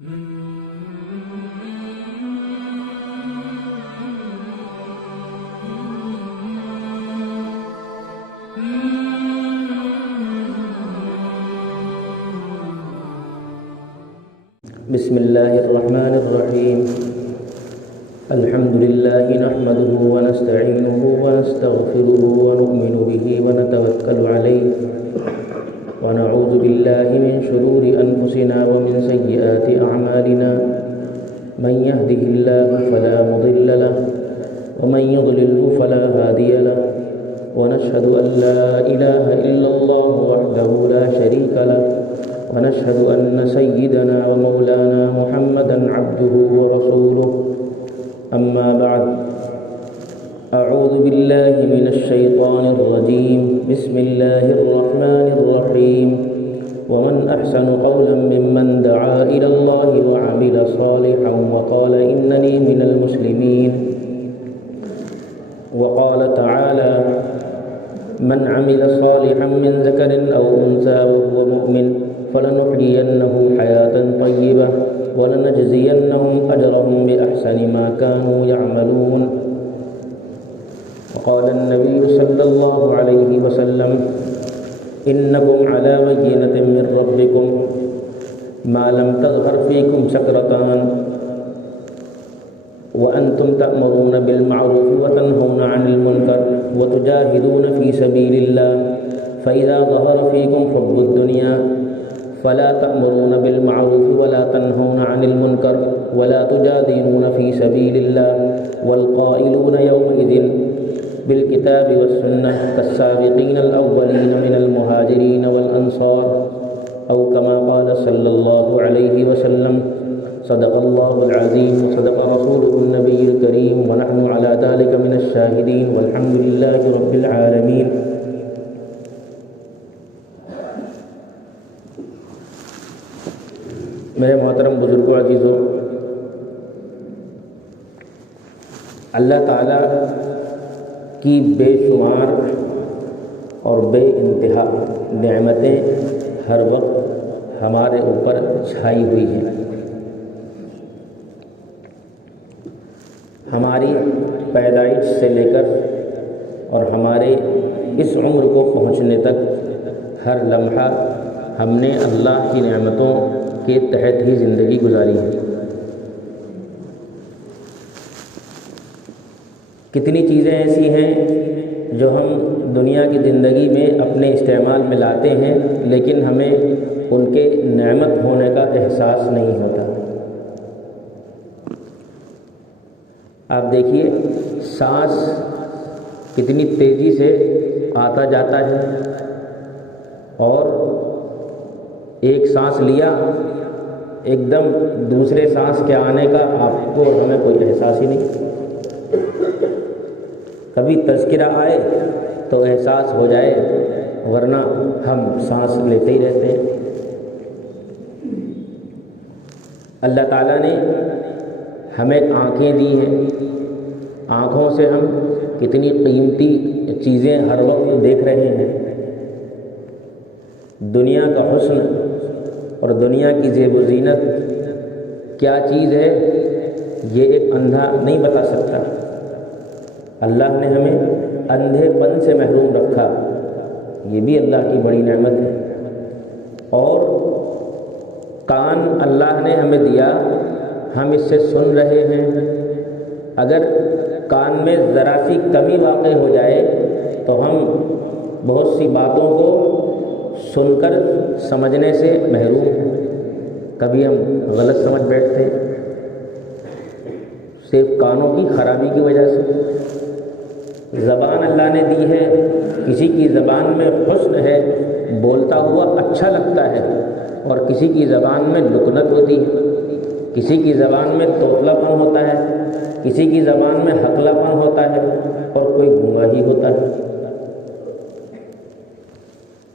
بسم الله الرحمن الرحيم. الحمد لله نحمده ونستعينه ونستغفره ونؤمن به ونتوكل عليه ونعوذ بالله من شرور أنفسنا ومن سيئات أعمالنا. من يهده الله فلا مضل له ومن يضلله فلا هادي له ونشهد أن لا إله إلا الله وحده لا شريك له ونشهد أن سيدنا ومولانا محمدا عبده ورسوله. أما بعد، أعوذ بالله من الشيطان الرجيم. بسم الله الرحمن الرحيم. ومن أحسن قولا ممن دعا إلى الله وعمل صالحا وقال إنني من المسلمين. وقال تعالى: من عمل صالحا من ذكر أو أنثى وهو مؤمن فلنحيينه حياة طيبة ولنجزينهم أجرهم بأحسن ما كانوا يعملون. وقال النبي صلى الله عليه وسلم: إنكم على بينة من ربكم ما لم تظهر فيكم سكرتان وأنتم تأمرون بالمعروف وتنهون عن المنكر وتجاهدون في سبيل الله فإذا ظهر فيكم حب الدنيا فلا تأمرون بالمعروف ولا تنهون عن المنكر ولا تجادلون في سبيل الله والقائلون يومئذ بالكتاب والسنة كالسابقين الأولين من المهاجرين والأنصار أو كما قال صلى الله عليه وسلم. صدق الله العظيم وصدق رسوله النبي الكريم ونحن على ذلك من الشاهدين والحمد لله رب العالمين. میرے محترم بزرگوں، عزیزوں، اللہ تعالیٰ کی بے شمار اور بے انتہا نعمتیں ہر وقت ہمارے اوپر چھائی ہوئی ہیں. ہماری پیدائش سے لے کر اور ہمارے اس عمر کو پہنچنے تک ہر لمحہ ہم نے اللہ کی نعمتوں کے تحت ہی زندگی گزاری ہے. کتنی چیزیں ایسی ہیں جو ہم دنیا کی زندگی میں اپنے استعمال میں لاتے ہیں لیکن ہمیں ان کے نعمت ہونے کا احساس نہیں ہوتا. آپ دیکھیے سانس کتنی تیزی سے آتا جاتا ہے اور ایک سانس لیا ایک دم دوسرے سانس کے آنے کا آپ کو ہمیں کوئی احساس ہی نہیں. کبھی تذکرہ آئے تو احساس ہو جائے ورنہ ہم سانس لیتے ہی رہتے ہیں. اللہ تعالیٰ نے ہمیں آنکھیں دی ہیں. آنکھوں سے ہم کتنی قیمتی چیزیں ہر وقت دیکھ رہے ہیں. دنیا کا حسن اور دنیا کی زیب و زینت کیا چیز ہے یہ ایک اندھا نہیں بتا سکتا. اللہ نے ہمیں اندھے پن سے محروم رکھا، یہ بھی اللہ کی بڑی نعمت ہے. اور کان اللہ نے ہمیں دیا، ہم اس سے سن رہے ہیں. اگر کان میں ذرا سی کمی واقع ہو جائے تو ہم بہت سی باتوں کو سن کر سمجھنے سے محروم ہیں. کبھی ہم غلط سمجھ بیٹھتے صرف کانوں کی خرابی کی وجہ سے. زبان اللہ نے دی ہے، کسی کی زبان میں حسن ہے، بولتا ہوا اچھا لگتا ہے، اور کسی کی زبان میں لکنت ہوتی ہے، کسی کی زبان میں توتلا پن ہوتا ہے، کسی کی زبان میں حقلا پن ہوتا ہے اور کوئی گونگا ہی ہوتا ہے.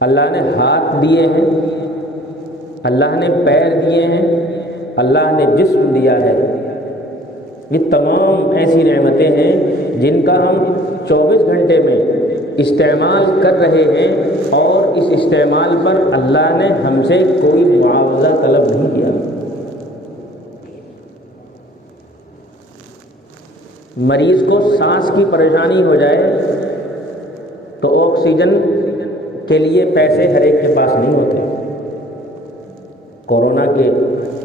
اللہ نے ہاتھ دیے ہیں، اللہ نے پیر دیے ہیں، اللہ نے جسم دیا ہے. یہ تمام ایسی نعمتیں ہیں جن کا ہم 24 گھنٹے میں استعمال کر رہے ہیں اور اس استعمال پر اللہ نے ہم سے کوئی معاوضہ طلب نہیں کیا. مریض کو سانس کی پریشانی ہو جائے تو آکسیجن کے لیے پیسے ہر ایک کے پاس نہیں ہوتے. کورونا کے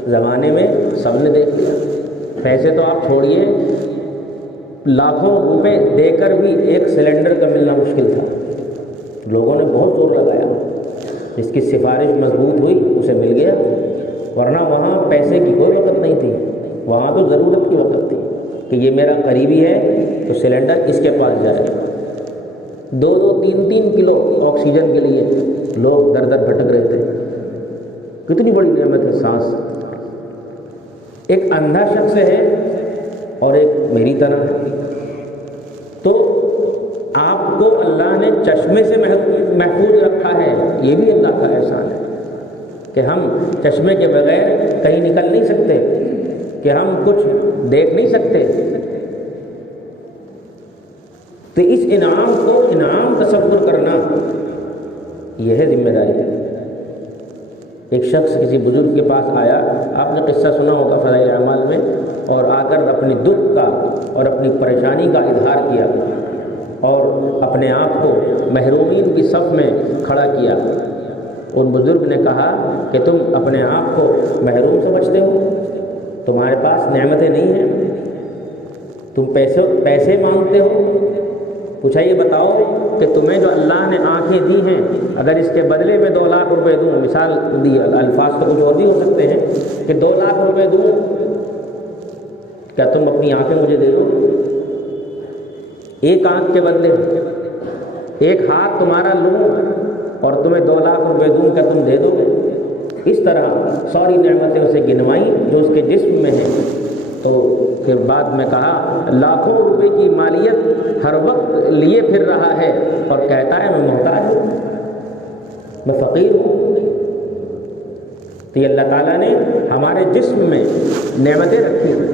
زمانے میں سب نے دیکھ لیا. پیسے تو آپ چھوڑیے، لاکھوں روپے دے کر بھی ایک سلنڈر کا ملنا مشکل تھا. لوگوں نے بہت زور لگایا، جس کی سفارش مضبوط ہوئی اسے مل گیا، ورنہ وہاں پیسے کی کوئی وقت نہیں تھی. وہاں تو ضرورت کی وقت تھی کہ یہ میرا قریبی ہے تو سلنڈر اس کے پاس جائے. 2-3 کلو آکسیجن کے لیے لوگ در در بھٹک رہے تھے. کتنی بڑی نعمت ہے سانس. ایک اندھا شخص ہے اور ایک میری طرح ہے، تو آپ کو اللہ نے چشمے سے محفوظ رکھا ہے. یہ بھی اللہ کا احسان ہے کہ ہم چشمے کے بغیر کہیں نکل نہیں سکتے، کہ ہم کچھ دیکھ نہیں سکتے. تو اس انعام کو انعام تصور کرنا یہ ہے ذمہ داری. ایک شخص کسی بزرگ کے پاس آیا، آپ نے قصہ سنا ہوگا فضائل اعمال میں، اور آ کر اپنی دکھ کا اور اپنی پریشانی کا اظہار کیا اور اپنے آپ کو محرومین کی صف میں کھڑا کیا. ان بزرگ نے کہا کہ تم اپنے آپ کو محروم سمجھتے ہو، تمہارے پاس نعمتیں نہیں ہیں، تم پیسے مانگتے ہو. پوچھا یہ بتاؤ کہ تمہیں جو اللہ نے آنکھیں دی ہیں، اگر اس کے بدلے میں 2 لاکھ روپے دوں، مثال دی، الفاظ تو کچھ اور بھی ہو سکتے ہیں، کہ 2 لاکھ روپے دوں، کیا تم اپنی آنکھیں مجھے دے دو؟ ایک آنکھ کے بدلے ایک ہاتھ تمہارا لوں اور تمہیں 2 لاکھ روپے دوں، کیا تم دے دو گے؟ اس طرح ساری نعمتیں اسے گنوائیں جو اس کے جسم میں ہیں. تو پھر بعد میں کہا لاکھوں روپے کی مالیت ہر وقت لیے پھر رہا ہے اور کہتا ہے میں محتاج ہوں، میں فقیر ہوں. تو یہ اللہ تعالیٰ نے ہمارے جسم میں نعمتیں رکھی ہیں.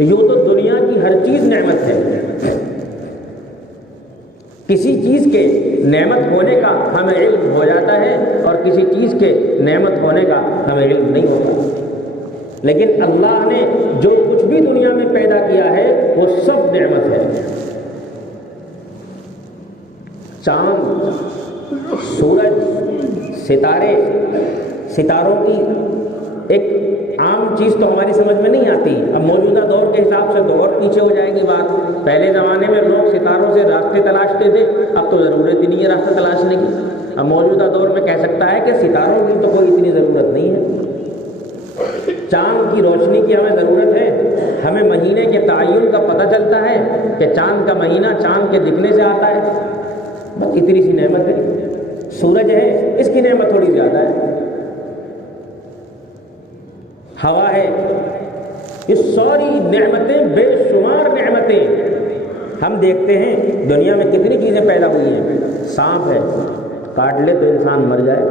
یوں تو دنیا کی ہر چیز نعمت ہے. کسی چیز کے نعمت ہونے کا ہمیں علم ہو جاتا ہے اور کسی چیز کے نعمت ہونے کا ہمیں علم نہیں ہوتا. لیکن اللہ نے جو کچھ بھی دنیا میں پیدا کیا ہے وہ سب نعمت ہے. چاند، سورج، ستارے، ستاروں کی ایک عام چیز تو ہماری سمجھ میں نہیں آتی. اب موجودہ دور کے حساب سے تو اور پیچھے ہو جائے گی بات. پہلے زمانے میں لوگ ستاروں سے راستے تلاشتے تھے، اب تو ضرورت ہی نہیں ہے راستہ تلاشنے کی. اب موجودہ دور میں کہہ سکتا ہے کہ ستاروں کی تو کوئی اتنی ضرورت نہیں ہے. چاند کی روشنی کی ہمیں ضرورت ہے. ہمیں مہینے کے تعین کا پتہ چلتا ہے کہ چاند کا مہینہ چاند کے دکھنے سے آتا ہے، بس اتنی سی نعمت ہے. سورج ہے، اس کی نعمت تھوڑی زیادہ ہے. ہوا ہے، یہ ساری نعمتیں، بے شمار نعمتیں. ہم دیکھتے ہیں دنیا میں کتنی چیزیں پیدا ہوئی ہیں. سانپ ہے، کاٹ لے تو انسان مر جائے،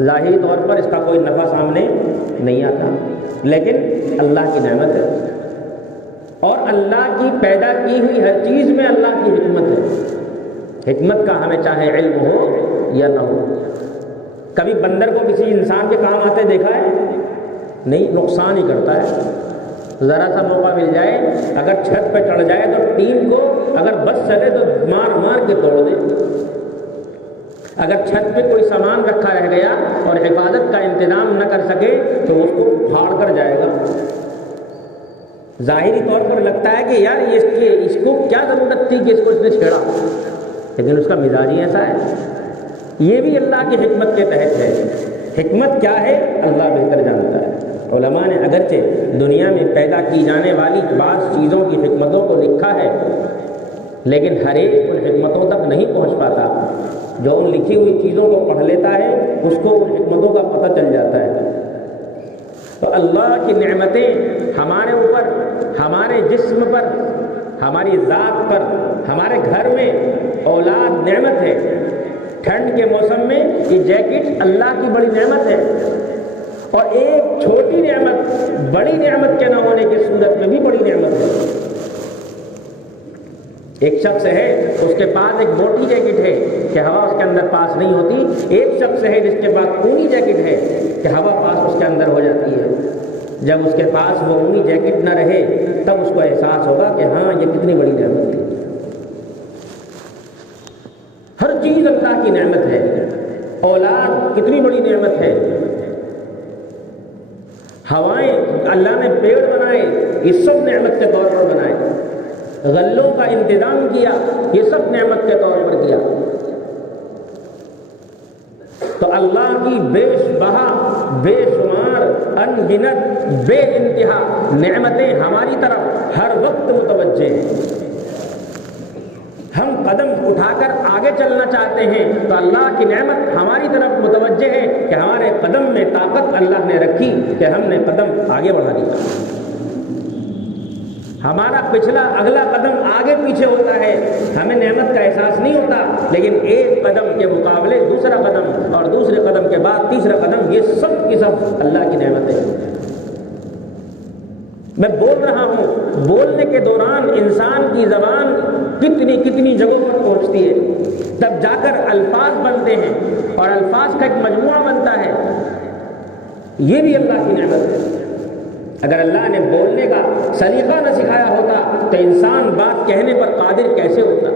ظاہری طور پر اس کا کوئی نفع سامنے نہیں آتا، لیکن اللہ کی نعمت ہے. اور اللہ کی پیدا کی ہوئی ہر چیز میں اللہ کی حکمت ہے. حکمت کا ہمیں چاہے علم ہو یا نہ ہو. کبھی بندر کو کسی انسان کے کام آتے دیکھا ہے؟ نہیں، نقصان ہی کرتا ہے. ذرا سا موقع مل جائے، اگر چھت پہ چڑھ جائے تو ٹیم کو اگر بس چلے تو مار مار کے توڑ دے. اگر چھت پہ کوئی سامان رکھا رہ گیا اور حفاظت کا انتظام نہ کر سکے تو اس کو پھاڑ کر جائے گا. ظاہری طور پر لگتا ہے کہ یار اس کو کیا ضرورت تھی کہ اس کو اس نے چھیڑا، لیکن اس کا مزاج ہی ایسا ہے. یہ بھی اللہ کی حکمت کے تحت ہے. حکمت کیا ہے اللہ بہتر جانتا ہے. علماء نے اگرچہ دنیا میں پیدا کی جانے والی بعض چیزوں کی حکمتوں کو لکھا ہے، لیکن ہر ایک ان حکمتوں تک نہیں پہنچ پاتا. جو ان لکھی ہوئی چیزوں کو پڑھ لیتا ہے اس کو ان حکمتوں کا پتہ چل جاتا ہے. تو اللہ کی نعمتیں ہمارے اوپر، ہمارے جسم پر، ہماری ذات پر، ہمارے گھر میں اولاد نعمت ہے. ٹھنڈ کے موسم میں یہ جیکٹ اللہ کی بڑی نعمت ہے. اور ایک چھوٹی نعمت بڑی نعمت کے نہ ہونے کی صورت میں بھی بڑی نعمت ہے. ایک شخص ہے اس کے پاس ایک موٹی جیکٹ ہے کہ ہوا اس کے اندر پاس نہیں ہوتی. ایک شخص ہے جس کے پاس اونی جیکٹ ہے کہ ہوا پاس اس کے اندر ہو جاتی ہے. جب اس کے پاس وہ اونی جیکٹ نہ رہے تب اس کو احساس ہوگا کہ ہاں یہ کتنی بڑی نعمت تھی۔ ہر چیز اللہ کی نعمت ہے، اولاد کتنی بڑی نعمت ہے، ہوائیں اللہ نے پیڑ بنائے یہ سب نعمت کے طور پر بنائے، غلوں کا انتظام کیا یہ سب نعمت کے طور پر کیا۔ تو اللہ کی بے بہا بے شمار انگنت بے انتہا نعمتیں ہماری طرف ہر وقت متوجہ ہیں۔ ہم قدم اٹھا کر آگے چلنا چاہتے ہیں تو اللہ کی نعمت ہماری طرف متوجہ ہے کہ ہمارے قدم میں طاقت اللہ نے رکھی کہ ہم نے قدم آگے بڑھا دیا۔ ہمارا پچھلا اگلا قدم آگے پیچھے ہوتا ہے، ہمیں نعمت کا احساس نہیں ہوتا، لیکن ایک قدم کے مقابلے دوسرا قدم اور دوسرے قدم کے بعد تیسرا قدم، یہ سب کی سب اللہ کی نعمت ہے۔ میں بول رہا ہوں، بولنے کے دوران انسان کی زبان کتنی کتنی جگہوں پر پہنچتی ہے، تب جا کر الفاظ بنتے ہیں اور الفاظ کا ایک مجموعہ بنتا ہے، یہ بھی اللہ کی نعمت ہے۔ اگر اللہ نے بولنے کا سلیقہ نہ سکھایا ہوتا تو انسان بات کہنے پر قادر کیسے ہوتا؟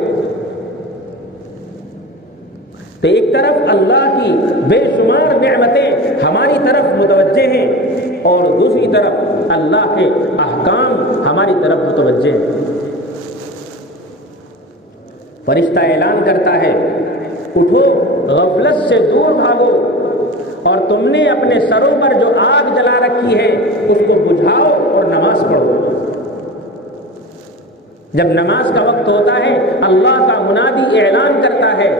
تو ایک طرف اللہ کی بے شمار نعمتیں ہماری طرف متوجہ ہیں اور دوسری طرف اللہ کے احکام ہماری طرف متوجہ ہیں۔ فرشتہ اعلان کرتا ہے، اٹھو غفلت سے دور بھاگو اور تم نے اپنے سروں پر جو آگ جلا رکھی ہے اس کو بجھاؤ اور نماز پڑھو۔ جب نماز کا وقت ہوتا ہے اللہ کا منادی اعلان کرتا ہے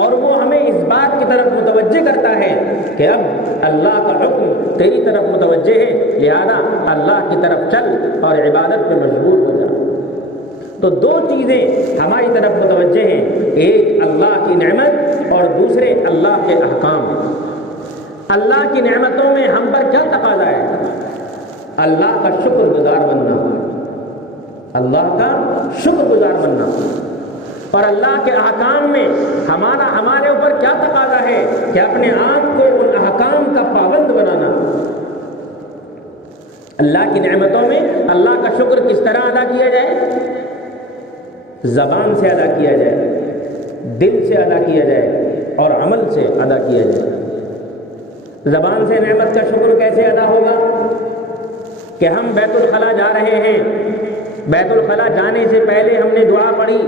اور وہ ہمیں اس بات کی طرف متوجہ کرتا ہے کہ اب اللہ کا حکم تیری طرف متوجہ ہے، لہذا اللہ کی طرف چل اور عبادت میں مشغول ہو جا۔ تو دو چیزیں ہماری طرف متوجہ ہیں، ایک اللہ کی نعمت اور دوسرے اللہ کے احکام۔ اللہ کی نعمتوں میں ہم پر کیا تقاضا ہے؟ اللہ کا شکر گزار بننا، اللہ کا شکر گزار بننا۔ اور اللہ کے احکام میں ہمارے اوپر کیا تقاضا ہے کہ اپنے آپ کو ان احکام کا پابند بنانا۔ اللہ کی نعمتوں میں اللہ کا شکر کس طرح ادا کیا جائے؟ زبان سے ادا کیا جائے، دل سے ادا کیا جائے اور عمل سے ادا کیا جائے۔ زبان سے نعمت کا شکر کیسے ادا ہوگا؟ کہ ہم بیت الخلا جا رہے ہیں، بیت الخلا جانے سے پہلے ہم نے دعا پڑھی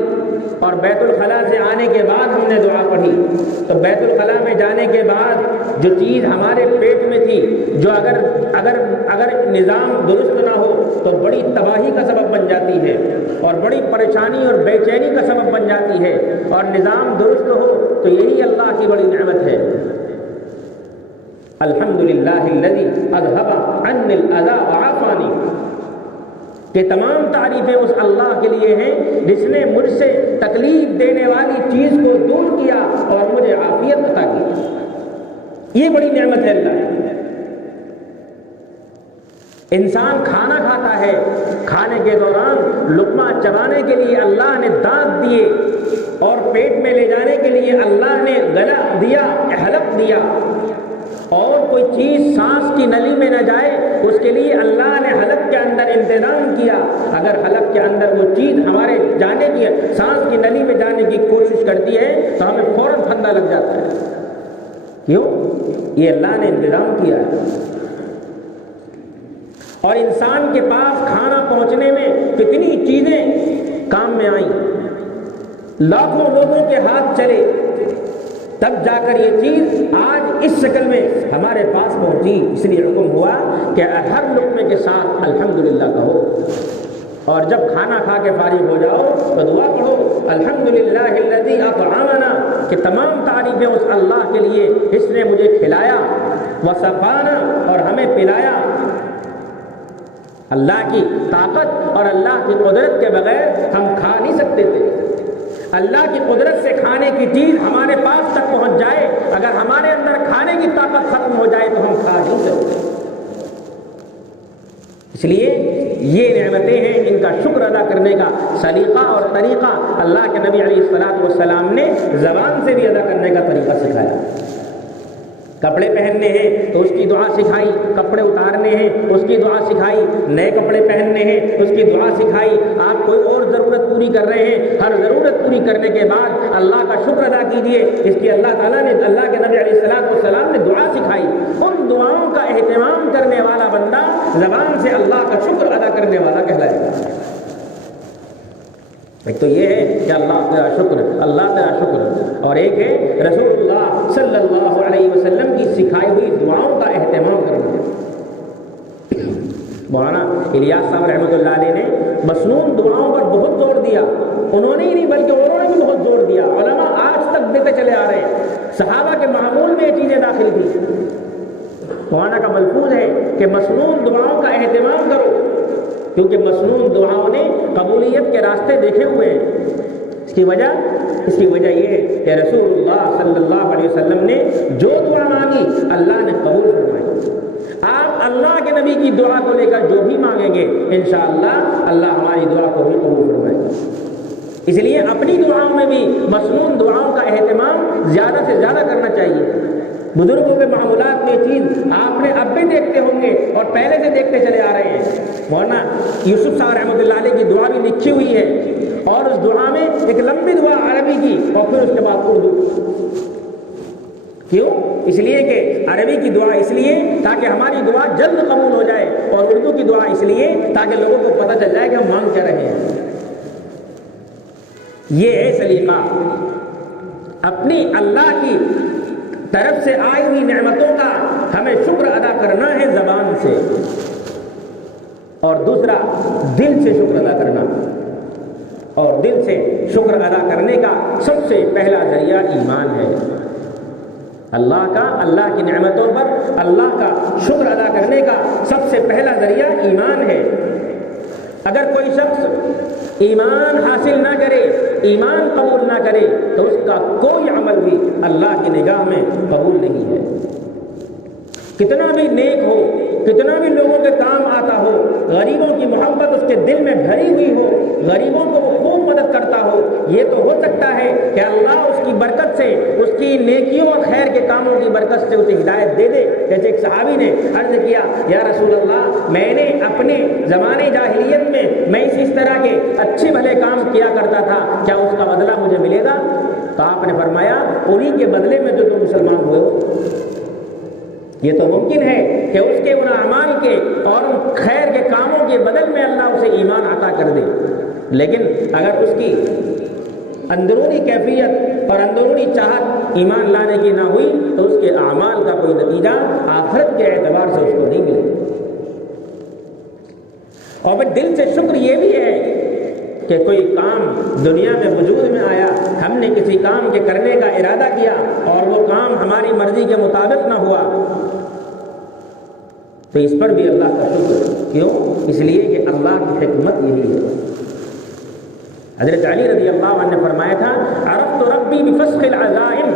اور بیت الخلا سے آنے کے بعد ہم نے دعا پڑھی۔ تو بیت الخلا میں جانے کے بعد جو چیز ہمارے پیٹ میں تھی، جو اگر نظام درست نہ ہو تو بڑی تباہی کا سبب بن جاتی ہے اور بڑی پریشانی اور بے چینی کا سبب بن جاتی ہے، اور نظام درست ہو تو یہی اللہ کی بڑی نعمت ہے۔ الحمدللہ الذی اذھب عنی الاذی وعافانی، کہ تمام تعریفیں اس اللہ کے لیے ہیں جس نے مجھ سے تکلیف دینے والی چیز کو دور کیا اور مجھے عافیت عطا کی۔ یہ بڑی نعمت ہے اللہ کی۔ انسان کھانا کھاتا ہے، کھانے کے دوران لقمہ چبانے کے لیے اللہ نے دانت دیے اور پیٹ میں لے جانے کے لیے اللہ نے گلا دیا، حلق دیا، اور کوئی چیز سانس کی نلی میں نہ جائے اس کے لیے اللہ نے حلق کے اندر انتظام کیا۔ اگر حلق کے اندر وہ چیز ہمارے جانے کی سانس کی نلی میں جانے کی کوشش کرتی ہے تو ہمیں فوراً پھندا لگ جاتا ہے۔ کیوں؟ یہ اللہ نے انتظام کیا ہے۔ اور انسان کے پاس کھانا پہنچنے میں کتنی چیزیں کام میں آئیں، لاکھوں لوگوں کے ہاتھ چلے، تب جا کر یہ چیز آج اس شکل میں ہمارے پاس پہنچی۔ اس لیے حکم ہوا کہ ہر لقمے کے ساتھ الحمدللہ کہو، اور جب کھانا کھا کے فارغ ہو جاؤ تو دعا پڑھو، الحمدللہ الذی اطعمنا، کہ تمام تعریفیں اس اللہ کے لیے جس نے مجھے کھلایا، وسقانا، اور ہمیں پلایا۔ اللہ کی طاقت اور اللہ کی قدرت کے بغیر ہم کھا نہیں سکتے تھے۔ اللہ کی قدرت سے کھانے کی چیز ہمارے پاس تک پہنچ جائے، اگر ہمارے اندر کھانے کی طاقت ختم ہو جائے تو ہم کھا نہیں سکتے۔ اس لیے یہ نعمتیں ہیں، ان کا شکر ادا کرنے کا سلیقہ اور طریقہ اللہ کے نبی علیہ الصلوۃ والسلام نے زبان سے بھی ادا کرنے کا طریقہ سکھایا۔ کپڑے پہننے ہیں تو اس کی دعا سکھائی، کپڑے اتارنے ہیں نئے کپڑے پہننے ہیں اس کی دعا سکھائی، آپ کوئی اور ضرورت پوری کر رہے ہیں، ہر ضرورت پوری کرنے کے بعد اللہ کا شکر ادا کیجیے، اس کی اللہ تعالیٰ نے، اللہ کے نبی علیہ السلام نے دعا سکھائی۔ ان دعاؤں کا اہتمام کرنے والا بندہ زبان سے اللہ کا شکر ادا کرنے والا کہلائے گا۔ ایک تو یہ ہے کہ اللہ تیرا شکر، اللہ تیرا شکر، اور ایک ہے رسول اللہ صلی اللہ علیہ وسلم کی سکھائی ہوئی دعاؤں کا اہتمام کرنا۔ مولانا الیاس صاحب رحمۃ اللہ علیہ نے مسنون دعاؤں پر بہت زور دیا، انہوں نے ہی نہیں بلکہ انہوں نے بھی بہت زور دیا، علماء آج تک دیتے چلے آ رہے ہیں، صحابہ کے معمول میں یہ چیزیں داخل تھی۔ مولانا کا ملفوظ ہے کہ مسنون دعاؤں کا اہتمام کرو، کیونکہ مسنون دعاؤں نے قبولیت کے راستے دیکھے ہوئے ہیں۔ اس کی وجہ یہ ہے کہ رسول اللہ صلی اللہ علیہ وسلم نے جو دعا مانگی اللہ نے قبول فرمائی۔ آپ اللہ کے نبی کی دعا کو لے کر جو بھی مانگیں گے انشاءاللہ اللہ ہماری دعا کو بھی قبول فرمائے گا۔ اس لیے اپنی دعاؤں میں بھی مسنون دعاؤں کا اہتمام زیادہ سے زیادہ کرنا چاہیے۔ بزرگوں کے معمولات میں یہ چیز آپ نے اب بھی دیکھتے ہوں گے اور پہلے سے دیکھتے چلے آ رہے ہیں۔ مولانا یوسف صاحب رحمۃ اللہ علیہ کی دعا بھی لکھی ہوئی ہے، اور اس دعا میں ایک لمبی دعا عربی کی اور پھر اس کے بعد اردو۔ کیوں؟ اس لیے کہ عربی کی دعا اس لیے تاکہ ہماری دعا جلد قبول ہو جائے، اور اردو کی دعا اس لیے تاکہ لوگوں کو پتہ چل جائے کہ ہم مانگ کیا رہے ہیں۔ یہ ہے سلیقہ، اپنی اللہ کی طرف سے آئی ہوئی نعمتوں کا ہمیں شکر ادا کرنا ہے زبان سے، اور دوسرا دل سے شکر ادا کرنا، اور دل سے شکر ادا کرنے کا سب سے پہلا ذریعہ ایمان ہے۔ اللہ کی نعمتوں پر اللہ کا شکر ادا کرنے کا سب سے پہلا ذریعہ ایمان ہے۔ اگر کوئی شخص ایمان حاصل نہ کرے، ایمان قبول نہ کرے، تو اس کا کوئی عمل بھی اللہ کی نگاہ میں قبول نہیں ہے۔ کتنا بھی نیک ہو، کتنا بھی لوگوں کے کام آتا ہو، غریبوں کی محبت اس کے دل میں بھری ہوئی ہو، غریبوں کو وہ خوب مدد کرتا ہو، یہ تو ہو سکتا ہے کہ اللہ اس کی برکت سے، اس کی نیکیوں اور خیر کے کاموں کی برکت سے اسے ہدایت دے دے۔ جیسے ایک صحابی نے عرض کیا، یا رسول اللہ، میں نے اپنے زمانے جاہلیت میں اس طرح کے اچھے بھلے کام کیا کرتا تھا، کیا اس کا بدلہ مجھے ملے گا؟ تو آپ نے فرمایا، انہی کے بدلے میں جو تم مسلمان ہوئے ہو۔ یہ تو ممکن ہے کہ اس کے ان اعمال کے اور ان خیر کے کاموں کے بدل میں اللہ اسے ایمان عطا کر دے، لیکن اگر اس کی اندرونی کیفیت اور اندرونی چاہت ایمان لانے کی نہ ہوئی تو اس کے اعمال کا کوئی نتیجہ آخرت کے اعتبار سے اس کو نہیں ملے۔ اور پھر دل سے شکر یہ بھی ہے کہ کوئی کام دنیا میں وجود میں آیا، ہم نے کسی کام کے کرنے کا ارادہ کیا اور وہ کام ہماری مرضی کے مطابق نہ ہوا، تو اس پر بھی اللہ کا شکر۔ کیوں؟ اس لیے کہ اللہ کی حکمت یہی ہے۔ حضرت علی رضی اللہ عنہ نے فرمایا تھا، عرفت ربی بفسخ العزائم،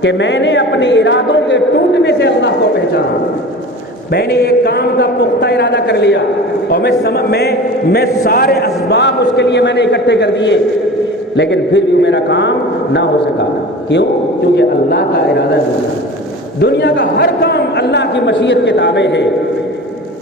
کہ میں نے اپنے ارادوں کے ٹوٹنے سے اللہ کو پہچانا۔ میں نے ایک کام کا پختہ ارادہ کر لیا اور میں سارے اسباب اس کے لیے میں نے اکٹھے کر دیے، لیکن پھر بھی میرا کام نہ ہو سکا۔ کیوں؟ کیونکہ اللہ کا ارادہ نہیں تھا۔ دنیا کا ہر کام اللہ کی مشیت کے تابع ہے،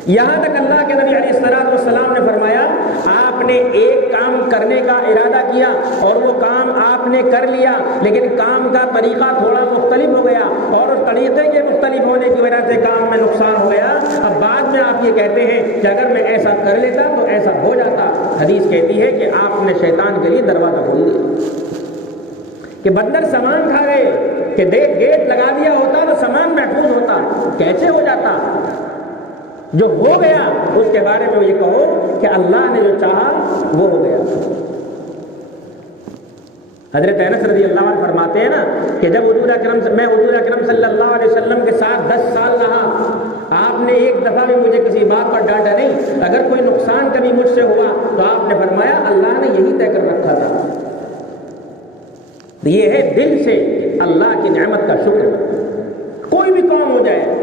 یہاں تک اللہ کے نبی علیہ السلام نے فرمایا، آپ نے ایک کام کرنے کا ارادہ کیا اور وہ کام آپ نے کر لیا، لیکن کام کا طریقہ تھوڑا مختلف ہو گیا اور اس طریقے کے مختلف ہونے کی وجہ سے کام میں نقصان ہو گیا۔ اب بعد میں آپ یہ کہتے ہیں کہ اگر میں ایسا کر لیتا تو ایسا ہو جاتا۔ حدیث کہتی ہے کہ آپ نے شیطان کے لیے دروازہ کھول دیا، کہ بندر سامان کھا گئے، کہ دیکھ گیٹ لگا دیا ہوتا تو سامان محفوظ ہوتا، کیسے ہو جاتا؟ جو ہو گیا اس کے بارے میں یہ کہو کہ اللہ نے جو چاہا وہ ہو گیا۔ حضرت انس رضی اللہ عنہ فرماتے ہیں نا کہ جب حضور اکرم صلی اللہ علیہ وسلم کے ساتھ 10 سال رہا، آپ نے ایک دفعہ بھی مجھے کسی بات پر ڈانٹا نہیں۔ اگر کوئی نقصان کبھی مجھ سے ہوا تو آپ نے فرمایا اللہ نے یہی طے کر رکھا تھا۔ یہ ہے دل سے اللہ کی نعمت کا شکر۔ کوئی بھی کام ہو جائے،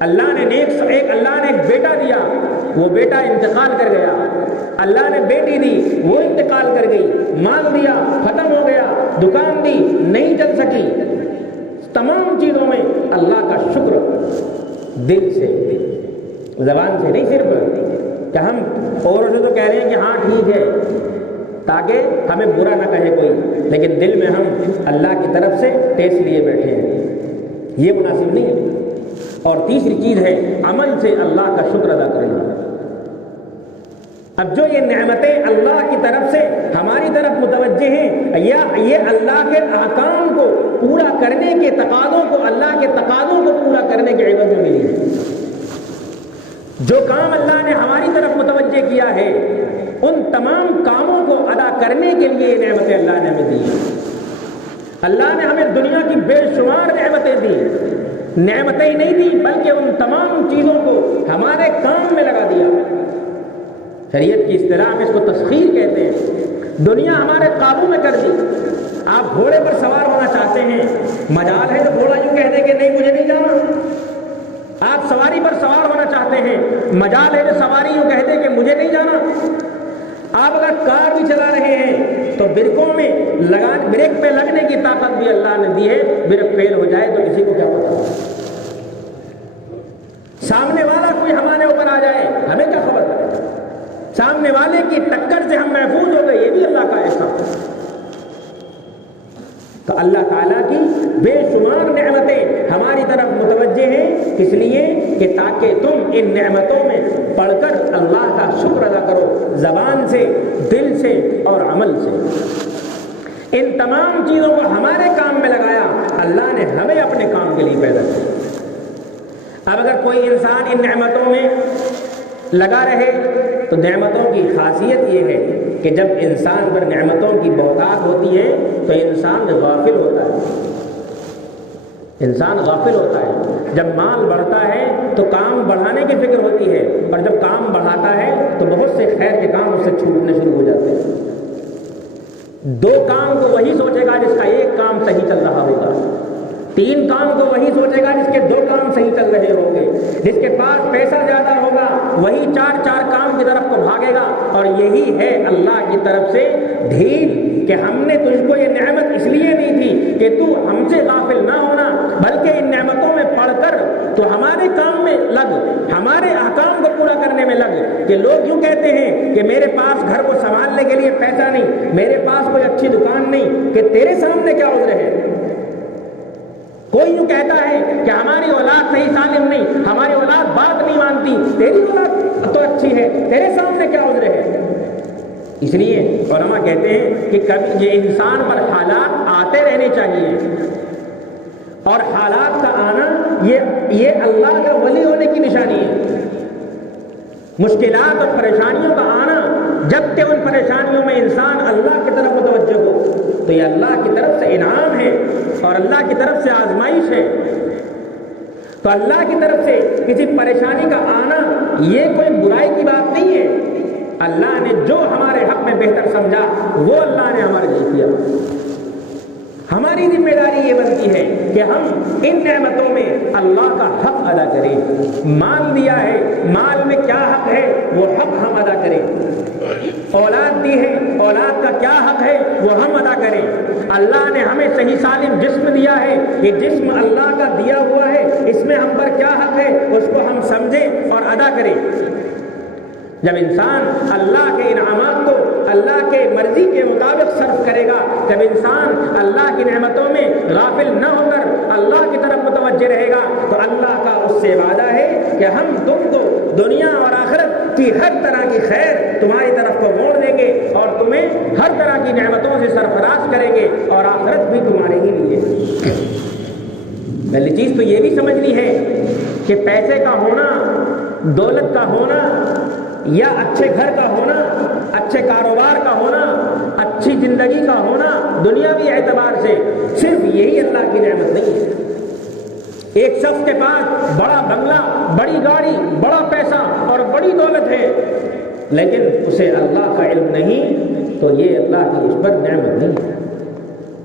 اللہ نے ایک بیٹا دیا، وہ بیٹا انتقال کر گیا، اللہ نے بیٹی دی، وہ انتقال کر گئی، مال دیا ختم ہو گیا، دکان دی نہیں چل سکی، تمام چیزوں میں اللہ کا شکر دل سے زبان سے نہیں صرف کہ ہم اوروں سے تو کہہ رہے ہیں کہ ہاں ٹھیک ہے تاکہ ہمیں برا نہ کہے کوئی، لیکن دل میں ہم اللہ کی طرف سے ٹیسٹ لیے بیٹھے ہیں، یہ مناسب نہیں ہے۔ اور تیسری چیز ہے عمل سے اللہ کا شکر ادا کرنا۔ اب جو یہ نعمتیں اللہ کی طرف سے ہماری طرف متوجہ ہیں، یا یہ اللہ کے احکام کو پورا کرنے کے تقاضوں کو، اللہ کے تقاضوں کو پورا کرنے کے عوض میں ملی ہے۔ جو کام اللہ نے ہماری طرف متوجہ کیا ہے ان تمام کاموں کو ادا کرنے کے لیے یہ نعمتیں اللہ نے ہمیں دی ہیں۔ اللہ نے ہمیں دنیا کی بے شمار نعمتیں دی، نعمتیں ہی نہیں دی بلکہ ان تمام چیزوں کو ہمارے کام میں لگا دیا۔ شریعت کی اصطلاح میں اس کو تسخیر کہتے ہیں، دنیا ہمارے قابو میں کر دی۔ آپ گھوڑے پر سوار ہونا چاہتے ہیں، مجال ہے تو گھوڑا یوں کہہ دے کہ نہیں مجھے نہیں جانا۔ آپ سواری پر سوار ہونا چاہتے ہیں، مجال ہے تو سواری یوں کہہ دے کہ مجھے نہیں جانا۔ آپ اگر کار بھی چلا رہے ہیں تو برکوں میں بریک پہ لگنے کی طاقت بھی اللہ نے دی ہے، بریک فیل ہو جائے تو کسی کو کیا پتا، سامنے والا کوئی ہمارے اوپر آ جائے ہمیں کیا خبر ہے، سامنے والے کی ٹکر سے ہم محفوظ ہو گئے، یہ بھی اللہ کا احسان ہے۔ تو اللہ تعالیٰ کی بے شمار نعمتیں ہماری طرف متوجہ ہیں، اس لیے کہ تاکہ تم ان نعمتوں میں پڑھ کر اللہ کا شکر ادا کرو، زبان سے، دل سے اور عمل سے۔ ان تمام چیزوں کو ہمارے کام میں لگایا، اللہ نے ہمیں اپنے کام کے لیے پیدا کیا۔ اب اگر کوئی انسان ان نعمتوں میں لگا رہے تو نعمتوں کی خاصیت یہ ہے کہ جب انسان پر نعمتوں کی بہتات ہوتی ہے تو انسان غافل ہوتا ہے، انسان غافل ہوتا ہے۔ جب مال بڑھتا ہے تو کام بڑھانے کی فکر ہوتی ہے، اور جب کام بڑھاتا ہے تو بہت سے خیر کے کام اس سے چھوٹنے شروع ہو جاتے ہیں۔ دو کام کو وہی سوچے گا جس کا ایک کام صحیح چل رہا ہوگا، تین کام کو وہی سوچے گا جس کے دو کام صحیح چل رہے ہوں گے، جس کے پاس پیسہ زیادہ ہوگا وہی چار کام کی طرف کو بھاگے گا۔ اور یہی ہے اللہ کی طرف سے ڈھیل کہ ہم نے تجھ کو یہ نعمت اس لیے دی تھی کہ تو ہم سے غافل نہ ہونا، بلکہ ان نعمتوں میں پڑھ کر تو ہمارے کام میں لگ، ہمارے احکام کو پورا کرنے میں لگ۔ کہ لوگ یوں کہتے ہیں کہ میرے پاس گھر کو سنبھالنے کے لیے پیسہ نہیں، میرے پاس کوئی اچھی دکان نہیں، کہ تیرے سامنے کیا عذر ہے؟ کوئی یوں کہتا ہے کہ ہماری اولاد صحیح سالم نہیں، ہماری اولاد بات نہیں مانتی، تیری اولاد تو اچھی ہے، تیرے سامنے کیا عذر ہے؟ اس لیے علماء کہتے ہیں کہ کبھی یہ انسان پر حالات آتے رہنے چاہیے، اور حالات کا آنا یہ اللہ کا ولی ہونے کی نشانی ہے۔ مشکلات اور پریشانیوں کا آنا، جب کہ ان پریشانیوں میں انسان اللہ کی طرف متوجہ ہو تو یہ اللہ کی طرف سے انعام ہے اور اللہ کی طرف سے آزمائش ہے۔ تو اللہ کی طرف سے کسی پریشانی کا آنا یہ کوئی برائی کی بات نہیں ہے، اللہ نے جو ہمارے حق میں بہتر سمجھا وہ اللہ نے ہمارے لیے کیا۔ ہماری ذمہ داری یہ بنتی ہے کہ ہم ان نعمتوں میں اللہ کا حق ادا کریں۔ مال دیا ہے، مال میں کیا حق ہے وہ حق ہم ادا کریں۔ اولاد دی ہے، اولاد کا کیا حق ہے وہ ہم ادا کریں۔ اللہ نے ہمیں صحیح سالم جسم دیا ہے، یہ جسم اللہ کا دیا ہوا ہے، اس میں ہم پر کیا حق ہے اس کو ہم سمجھیں اور ادا کریں۔ جب انسان اللہ کے انعامات کو اللہ کے مرضی کے مطابق صرف کرے گا، جب انسان اللہ کی نعمتوں میں غافل نہ ہو کر اللہ کی طرف متوجہ رہے گا تو اللہ کا اس سے وعدہ ہے کہ ہم تم کو دنیا اور آخرت کی ہر طرح کی خیر تمہاری طرف کو موڑ دیں گے اور تمہیں ہر طرح کی نعمتوں سے سرفراز کریں گے، اور آخرت بھی تمہارے ہی لیے۔ پہلی چیز تو یہ بھی سمجھنی ہے کہ پیسے کا ہونا، دولت کا ہونا، یا اچھے گھر کا ہونا، اچھے کاروبار کا ہونا، اچھی زندگی کا ہونا دنیاوی اعتبار سے صرف یہی اللہ کی نعمت نہیں ہے۔ ایک شخص کے پاس بڑا بنگلہ، بڑی گاڑی، بڑا پیسہ اور بڑی دولت ہے، لیکن اسے اللہ کا علم نہیں تو یہ اللہ کی اس پر نعمت نہیں ہے،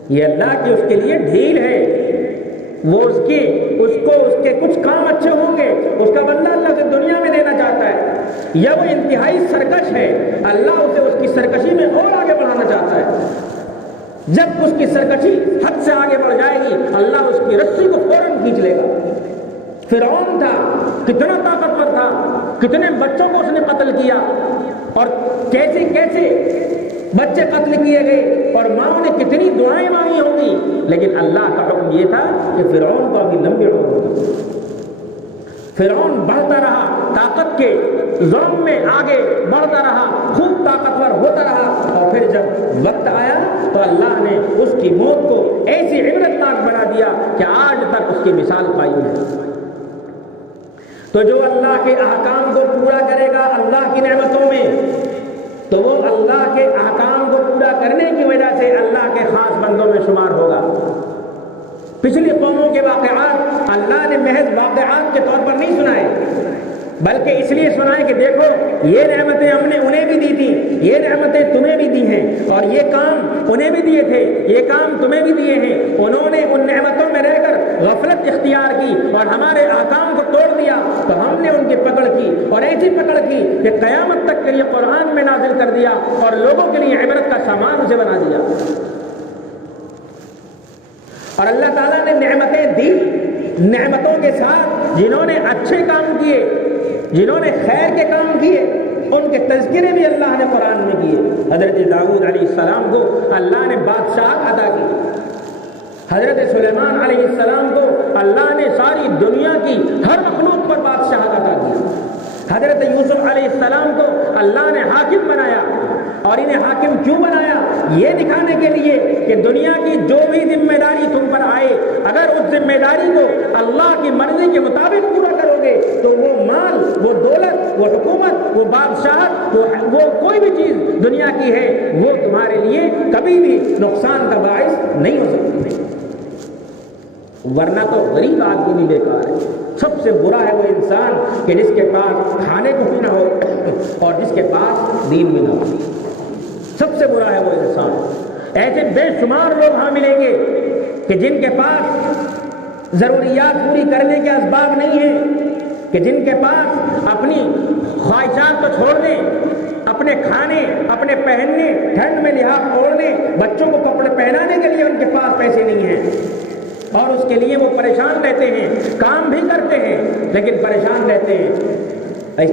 یہ اللہ کی اس کے لیے ڈھیل ہے۔ وہ اس کے کچھ کام اچھے ہوں گے، اس کا بدلہ اللہ سے دنیا میں دینا چاہتا ہے، یا وہ انتہائی سرکش ہے، اللہ اسے اس کی سرکشی میں اور آگے بڑھانا چاہتا ہے۔ جب اس کی سرکشی حد سے آگے بڑھ جائے گی اللہ اس کی رسی کو فوراً کھینچ لے گا۔ فرعون تھا، کتنا طاقتور تھا، کتنے بچوں کو اس نے قتل کیا اور کیسے کیسے بچے قتل کیے گئے اور ماؤں نے کتنی دعائیں مانگی ہوں گی، لیکن اللہ کا حکم یہ تھا کہ فرعون کو ابھی لمبی عمر ہوگی۔ فرعون بڑھتا رہا، طاقت کے ظلم میں آگے بڑھتا رہا، خوب طاقتور ہوتا رہا، اور پھر جب وقت آیا تو اللہ نے اس کی موت کو ایسی عبرتناک بنا دیا کہ آج تک اس کی مثال قائم ہے۔ تو جو اللہ کے احکام کو پورا کرے گا اللہ کی نعمتوں میں، تو وہ اللہ کے احکام کو پورا کرنے کی وجہ سے اللہ کے خاص بندوں میں شمار ہوگا۔ پچھلی قوموں کے واقعات اللہ نے محض واقعات کے طور پر نہیں سنائے، بلکہ اس لیے سنائے کہ دیکھو یہ نعمتیں ہم نے انہیں بھی دی تھیں، یہ نعمتیں تمہیں بھی دی ہیں، اور یہ کام انہیں بھی دیے تھے، یہ کام تمہیں بھی دیے ہیں۔ انہوں نے ان نعمتوں میں رہ کر غفلت اختیار کی اور ہمارے احکام کو توڑ دیا، تو ہم نے ان کی پکڑ کی، اور ایسی پکڑ کی کہ قیامت تک کے لیے قرآن میں نازل کر دیا اور لوگوں کے لیے عبرت کا سامان اسے بنا دیا۔ اور اللہ تعالیٰ نے نعمتیں دی، نعمتوں کے ساتھ جنہوں نے اچھے کام کیے، جنہوں نے خیر کے کام کیے، ان کے تذکرے بھی اللہ نے قرآن میں کیے۔ حضرت داؤد علیہ السلام کو اللہ نے بادشاہت عطا کی، حضرت سلیمان علیہ السلام کو اللہ نے ساری دنیا کی ہر مخلوق پر بادشاہت عطا کی، حضرت یوسف علیہ السلام کو اللہ نے حاکم بنایا، اور انہیں حاکم کیوں بنایا؟ یہ دکھانے کے لیے کہ دنیا کی جو بھی ذمہ داری تم پر آئے، اگر اس ذمہ داری کو اللہ کی مرضی کے مطابق پورا کرو گے تو وہ مال، وہ دولت، وہ حکومت، وہ بادشاہت، وہ کوئی بھی چیز دنیا کی ہے، وہ تمہارے لیے کبھی بھی نقصان کا باعث نہیں ہو سکتی۔ ورنہ تو غریب آدمی بھی بیکار ہے۔ سب سے برا ہے وہ انسان کہ جس کے پاس کھانے کو بھی نہ ہو اور جس کے پاس دین بھی نہ ہو۔ سب سے برا ہے وہ انسان۔ ایسے بے شمار لوگ ہاں ملیں گے کہ جن کے پاس ضروریات پوری کرنے کے اسباب نہیں ہیں، کہ جن کے پاس اپنی خواہشات کو چھوڑ دیں، اپنے کھانے، اپنے پہننے، ٹھنڈ میں لحاف اوڑھنے، بچوں کو کپڑے پہنانے کے لیے ان کے پاس پیسے نہیں ہیں، اور اس کے لیے وہ پریشان رہتے ہیں، کام بھی کرتے ہیں لیکن پریشان رہتے ہیں۔ اس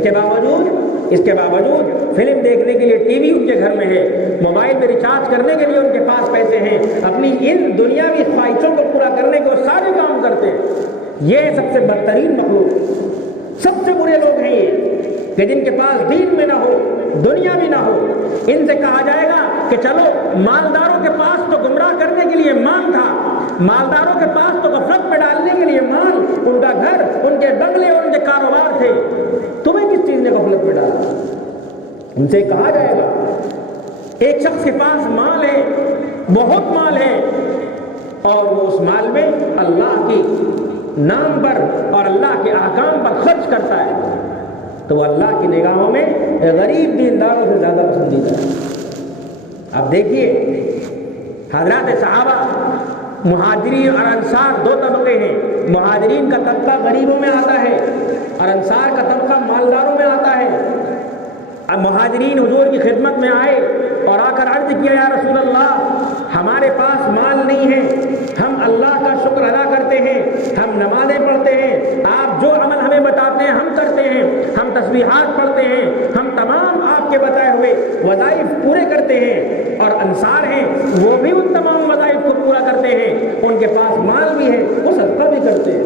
کے باوجود فلم دیکھنے کے لیے ٹی وی ان کے گھر میں ہے، موبائل میں ریچارج کرنے کے لیے ان کے پاس پیسے ہیں، اپنی ان دنیاوی خواہشوں کو پورا کرنے کے وہ سارے کام کرتے ہیں۔ یہ سب سے بدترین مخلوق، سب سے برے لوگ ہیں یہ، کہ جن کے پاس دین میں نہ ہو، دنیا بھی نہ ہو۔ ان سے کہا جائے گا کہ چلو مالداروں کے پاس تو گمراہ کرنے کے لیے مال تھا، مالداروں کے پاس تو غفلت میں ڈالنے کے لیے مال، ان کا گھر، ان کے بنگلے، ان کے کاروبار تھے، تمہیں کس چیز نے غفلت میں ڈالا؟ ان سے کہا جائے گا ایک شخص کے پاس مال ہے، بہت مال ہے، اور وہ اس مال میں اللہ کی نام پر اور اللہ کے احکام پر خرچ کرتا ہے، تو وہ اللہ کی نگاہوں میں غریب دینداروں سے زیادہ پسندیدہ ہے۔ اب دیکھیے حضرات صحابہ، مہاجرین اور انصار دو طبقے ہیں۔ مہاجرین کا طبقہ غریبوں میں آتا ہے اور انصار کا طبقہ مالداروں میں آتا ہے۔ اب مہاجرین حضور کی خدمت میں آئے اور آ کر عرض کیا، یا رسول اللہ ہمارے پاس مال نہیں ہے، ہم اللہ کا شکر ادا کرتے ہیں، ہم نمازیں پڑھتے ہیں، آپ جو عمل ہمیں بتاتے ہیں ہم کرتے ہیں، ہم تسبیحات پڑھتے ہیں، ہم تمام آپ کے بتائے ہوئے وظائف پورے کرتے ہیں، اور انصار ہیں وہ بھی ان تمام وظائف کو پورا کرتے ہیں، ان کے پاس مال بھی ہے، وہ صدقہ بھی کرتے ہیں،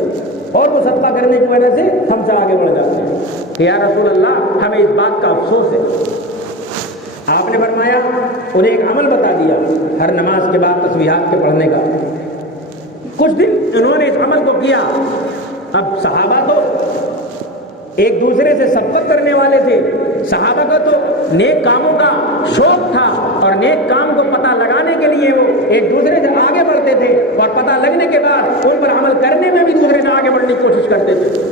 اور وہ صدقہ کرنے کی وجہ سے ہم سے آگے بڑھ جاتے ہیں کہ یا رسول اللہ ہمیں اس بات کا افسوس ہے۔ آپ نے فرمایا، انہیں ایک عمل بتا دیا ہر نماز کے بعد تسبیحات کے پڑھنے کا۔ کچھ دن انہوں نے اس عمل کو کیا۔ اب صحابہ تو ایک دوسرے سے سبقت کرنے والے تھے، صحابہ کا تو نیک کاموں کا شوق تھا، اور نیک کام کو پتہ لگانے کے لیے وہ ایک دوسرے سے آگے بڑھتے تھے، اور پتہ لگنے کے بعد ان پر عمل کرنے میں بھی دوسرے سے آگے بڑھنے کی کوشش کرتے تھے۔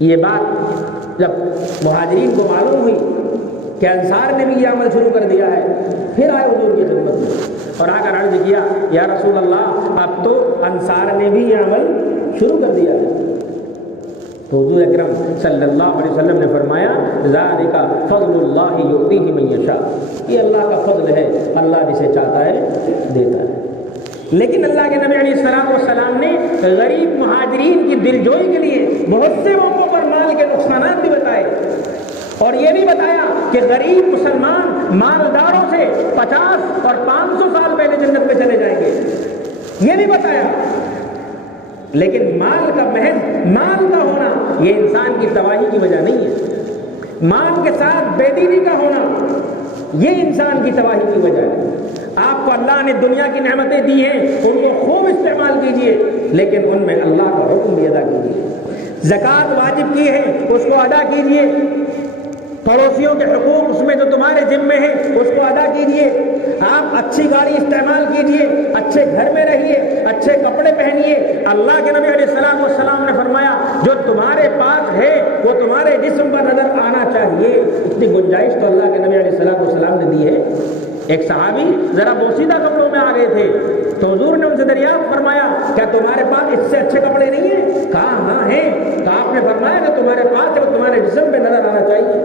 یہ بات جب مہاجرین کو معلوم ہوئی کہ انصار نے بھی یہ عمل شروع کر دیا ہے، پھر آئے حضور کی خدمت میں اور آ کر عرض کیا، یا رسول اللہ اب تو انصار نے بھی یہ عمل شروع کر دیا ہے۔ تو حضور اکرم صلی اللہ علیہ وسلم نے فرمایا، ذالک فضل اللہ یؤتیہ من یشاء، یہ اللہ کا فضل ہے، اللہ جسے چاہتا ہے دیتا ہے۔ لیکن اللہ کے نبی علیہ السلام نے غریب مہاجرین کی دلجوئی کے لیے بہت سے موقعوں پر مال کے نقصانات بھی بتائے۔ اور یہ بھی بتایا کہ غریب مسلمان مالداروں سے 50 اور 500 سال پہلے جنت میں چلے جائیں گے، یہ بھی بتایا۔ لیکن مال کا محض مال کا ہونا یہ انسان کی تباہی کی وجہ نہیں ہے، مال کے ساتھ بے دینی کا ہونا یہ انسان کی تباہی کی وجہ ہے۔ آپ کو اللہ نے دنیا کی نعمتیں دی ہیں، ان کو خوب استعمال کیجئے، لیکن ان میں اللہ کا حکم بھی ادا کیجئے۔ زکوٰۃ واجب کی ہے، اس کو ادا کیجئے۔ پڑوسیوں کے حقوق اس میں جو تمہارے ذمے ہیں اس کو ادا کیجئے۔ آپ اچھی گاڑی استعمال کیجئے، اچھے گھر میں رہیے، اچھے کپڑے پہنیے۔ اللہ کے نبی علیہ السلام نے فرمایا جو تمہارے پاس ہے وہ تمہارے جسم پر نظر آنا چاہیے۔ اتنی گنجائش تو اللہ کے نبی علیہ السلام نے دی ہے۔ ایک صحابی ذرا بوسیدہ کپڑوں میں آ گئے تھے تو حضور نے ان سے دریافت فرمایا کیا تمہارے پاس اس سے اچھے کپڑے نہیں ہیں؟ کہا ہاں ہیں۔ تو آپ نے فرمایا کہ تمہارے پاس ہے وہ تمہارے جسم پہ نظر آنا چاہیے۔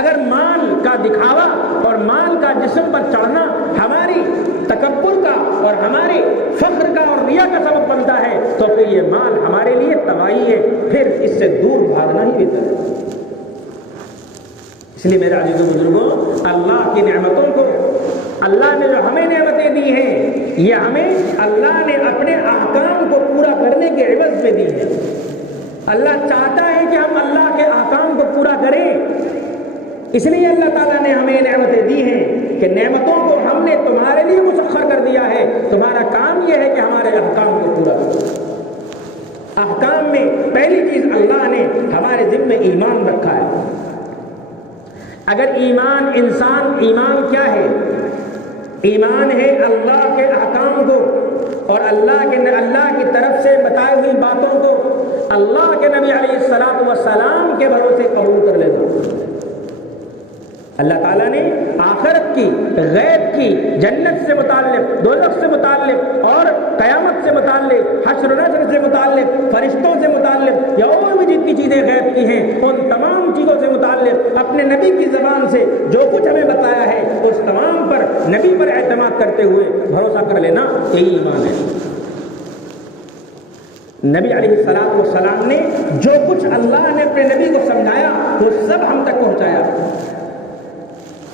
اگر مال کا دکھاوا اور مال کا جسم پر چڑھنا ہماری تکبر کا اور ہمارے فخر کا اور ریا کا سبب بنتا ہے تو پھر یہ مال ہمارے لیے تباہی ہے، پھر اس سے دور بھاگنا ہی بہتر ہے۔ اس لیے میرے عزیز و بزرگوں، اللہ کی نعمتوں کو، اللہ نے جو ہمیں نعمتیں دی ہیں یہ ہمیں اللہ نے اپنے احکام کو پورا کرنے کے عوض میں دی ہیں۔ اللہ چاہتا ہے کہ ہم اللہ کے احکام کو پورا کریں، اس لیے اللہ تعالیٰ نے ہمیں نعمتیں دی ہیں کہ نعمتوں کو ہم نے تمہارے لیے مسخر کر دیا ہے، تمہارا کام یہ ہے کہ ہمارے احکام کو پورا کرو۔ احکام میں پہلی چیز اللہ نے ہمارے ذمہ ایمان رکھا ہے۔ اگر ایمان کیا ہے؟ ایمان ہے اللہ کے احکام کو اور اللہ کی طرف سے بتائی ہوئی باتوں کو اللہ کے نبی علیہ السلام کے بھروسے قبول کر لینا۔ اللہ تعالیٰ نے آخرت کی، غیب کی، جنت سے متعلق، دوزخ سے متعلق اور قیامت سے متعلق، حشر و نشر سے متعلق، فرشتوں سے متعلق یا اور بھی جتنی چیزیں غیب کی ہیں ان تمام چیزوں سے متعلق اپنے نبی کی زبان سے جو کچھ ہمیں بتایا ہے اس تمام پر نبی پر اعتماد کرتے ہوئے بھروسہ کر لینا یہی ایمان ہے۔ نبی علیہ السلام نے جو کچھ اللہ نے اپنے نبی کو سمجھایا وہ سب ہم تک پہنچایا۔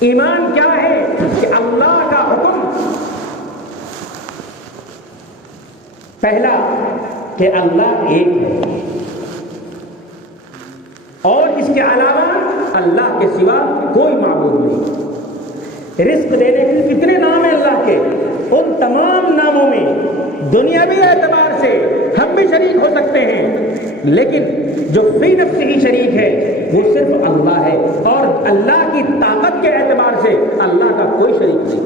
ایمان کیا ہے؟ کہ اللہ کا حکم، پہلا کہ اللہ ایک ہے اور اس کے علاوہ اللہ کے سوا کوئی معبود نہیں۔ رزق دینے کے کتنے نام ہیں اللہ کے، ان تمام ناموں میں دنیاوی اعتبار سے ہم بھی شریک ہو سکتے ہیں، لیکن جو فی نفس ہی شریک ہے وہ صرف اللہ ہے، اور اللہ کی طاقت کے اعتبار سے اللہ کا کوئی شریک نہیں،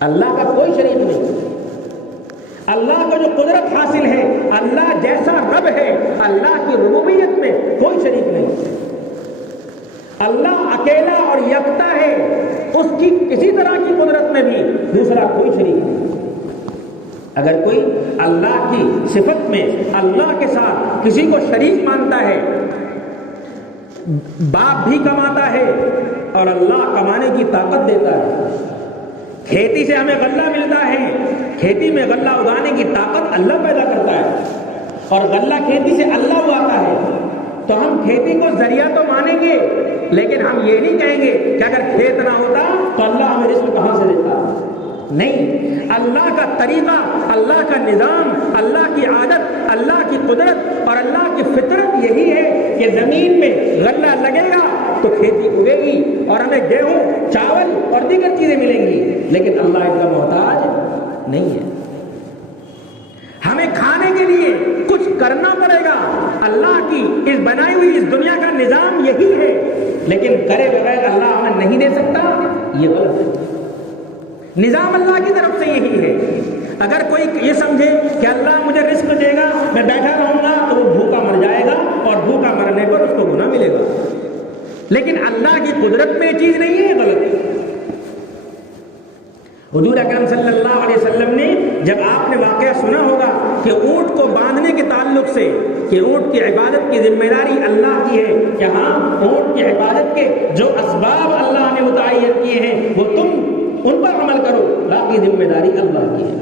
اللہ کا کوئی شریک نہیں۔ اللہ کو جو قدرت حاصل ہے، اللہ جیسا رب ہے، اللہ کی ربوبیت میں کوئی شریک نہیں۔ اللہ اکیلا اور یکتا ہے، اس کی کسی طرح کی قدرت میں بھی دوسرا کوئی شریک نہیں۔ اگر کوئی اللہ کی صفت میں اللہ کے ساتھ کسی کو شریک مانتا ہے، باپ بھی کماتا ہے اور اللہ کمانے کی طاقت دیتا ہے، کھیتی سے ہمیں غلہ ملتا ہے، کھیتی میں غلہ اگانے کی طاقت اللہ پیدا کرتا ہے اور غلہ کھیتی سے اللہ اگاتا ہے، تو ہم کھیتی کو ذریعہ تو مانیں گے لیکن ہم یہ نہیں کہیں گے کہ اگر کھیت نہ ہوتا تو اللہ ہمیں رزق کہاں سے دیتا۔ نہیں، اللہ کا طریقہ، اللہ کا نظام، اللہ کی عادت، اللہ کی قدرت اور اللہ کی فطرت یہی ہے کہ زمین میں غلہ لگے گا تو کھیتی اگے گی اور ہمیں گیہوں، چاول اور دیگر چیزیں ملیں گی، لیکن اللہ ان کا محتاج نہیں ہے۔ ہمیں کھانے کے لیے کچھ کرنا پڑے گا، اللہ کی اس بنائی ہوئی اس دنیا کا نظام یہی ہے، لیکن کرے بغیر اللہ ہمیں نہیں دے سکتا، یہ غلط ہے۔ نظام اللہ کی طرف سے یہی ہے۔ اگر کوئی یہ سمجھے کہ اللہ مجھے رزق دے گا، میں بیٹھا رہوں گا تو وہ بھوکا مر جائے گا اور بھوکا مرنے پر اس کو گناہ ملے گا، لیکن اللہ کی قدرت میں یہ چیز نہیں ہے، غلط ہے۔ حضور اکرم صلی اللہ علیہ وسلم نے جب آپ نے واقعہ سنا ہوگا کہ اونٹ کو باندھنے کے تعلق سے کہ اونٹ کی عبادت کی ذمہ داری اللہ کی ہے، کہ ہاں اونٹ کی عبادت کے جو اسباب اللہ نے متعین کیے ہیں وہ تم ان پر عمل کرو، باقی ذمہ داری اللہ کی ہے۔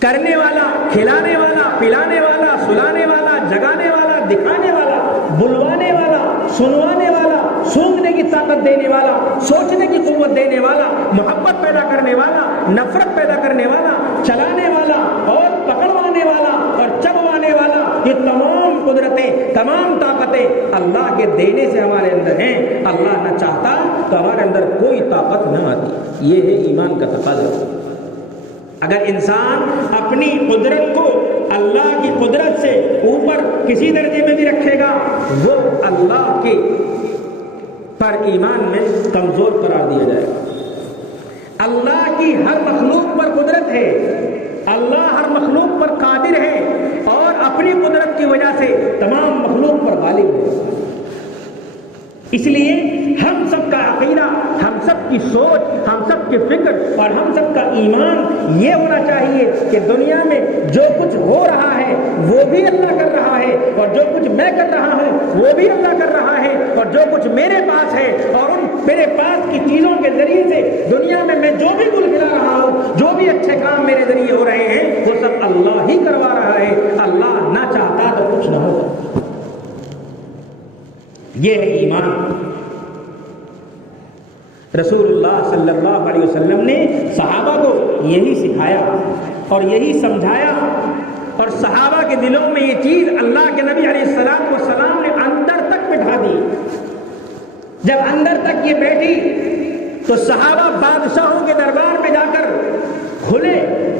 کرنے والا، کھلانے والا، پلانے والا، سلانے والا، جگانے والا، دکھانے والا، بلوانے والا، سنوانے والا، سونگنے کی طاقت دینے والا، سوچنے کی قوت دینے والا، محبت پیدا کرنے والا، نفرت پیدا کرنے والا، چلانے والا اور پکڑوانے والا اور چبوانے والا، یہ تمام قدرتیں، تمام طاقتیں اللہ کے دینے سے ہمارے اندر ہیں۔ اللہ نہ چاہتا تو ہمارے اندر کوئی طاقت نہ آتی۔ یہ ہے ایمان کا تقاضا۔ اگر انسان اپنی قدرت کو اللہ کی قدرت سے اوپر کسی درجے میں بھی رکھے گا، وہ اللہ کے پر ایمان میں کمزور قرار دیا جائے گا۔ اللہ کی ہر مخلوق پر قدرت ہے، اللہ ہر مخلوق پر قادر ہے اور اپنی قدرت کی وجہ سے تمام مخلوق پر غالب ہے۔ اس لیے ہم سب کا عقیدہ، ہم سب کی سوچ، ہم سب کی فکر اور ہم سب کا ایمان یہ ہونا چاہیے کہ دنیا میں جو کچھ ہو رہا ہے وہ بھی اللہ کر رہا ہے، اور جو کچھ میں کر رہا ہوں وہ بھی اللہ کر رہا ہے، اور جو کچھ میرے پاس ہے اور ان میرے پاس کی چیزوں کے ذریعے سے دنیا میں جو بھی گل کھلا رہا ہوں، جو بھی اچھے کام میرے ذریعے ہو رہے ہیں، وہ سب اللہ ہی کروا رہا ہے۔ اللہ نہ چاہتا تو کچھ نہ ہوگا۔ یہ ہے ایمان۔ رسول اللہ صلی اللہ علیہ وسلم نے صحابہ کو یہی سکھایا اور یہی سمجھایا، اور صحابہ کے دلوں میں یہ چیز اللہ کے نبی علیہ السلام نے اندر تک بٹھا دی۔ جب اندر تک یہ بیٹھی تو صحابہ بادشاہوں کے دربار میں جا کر کھلے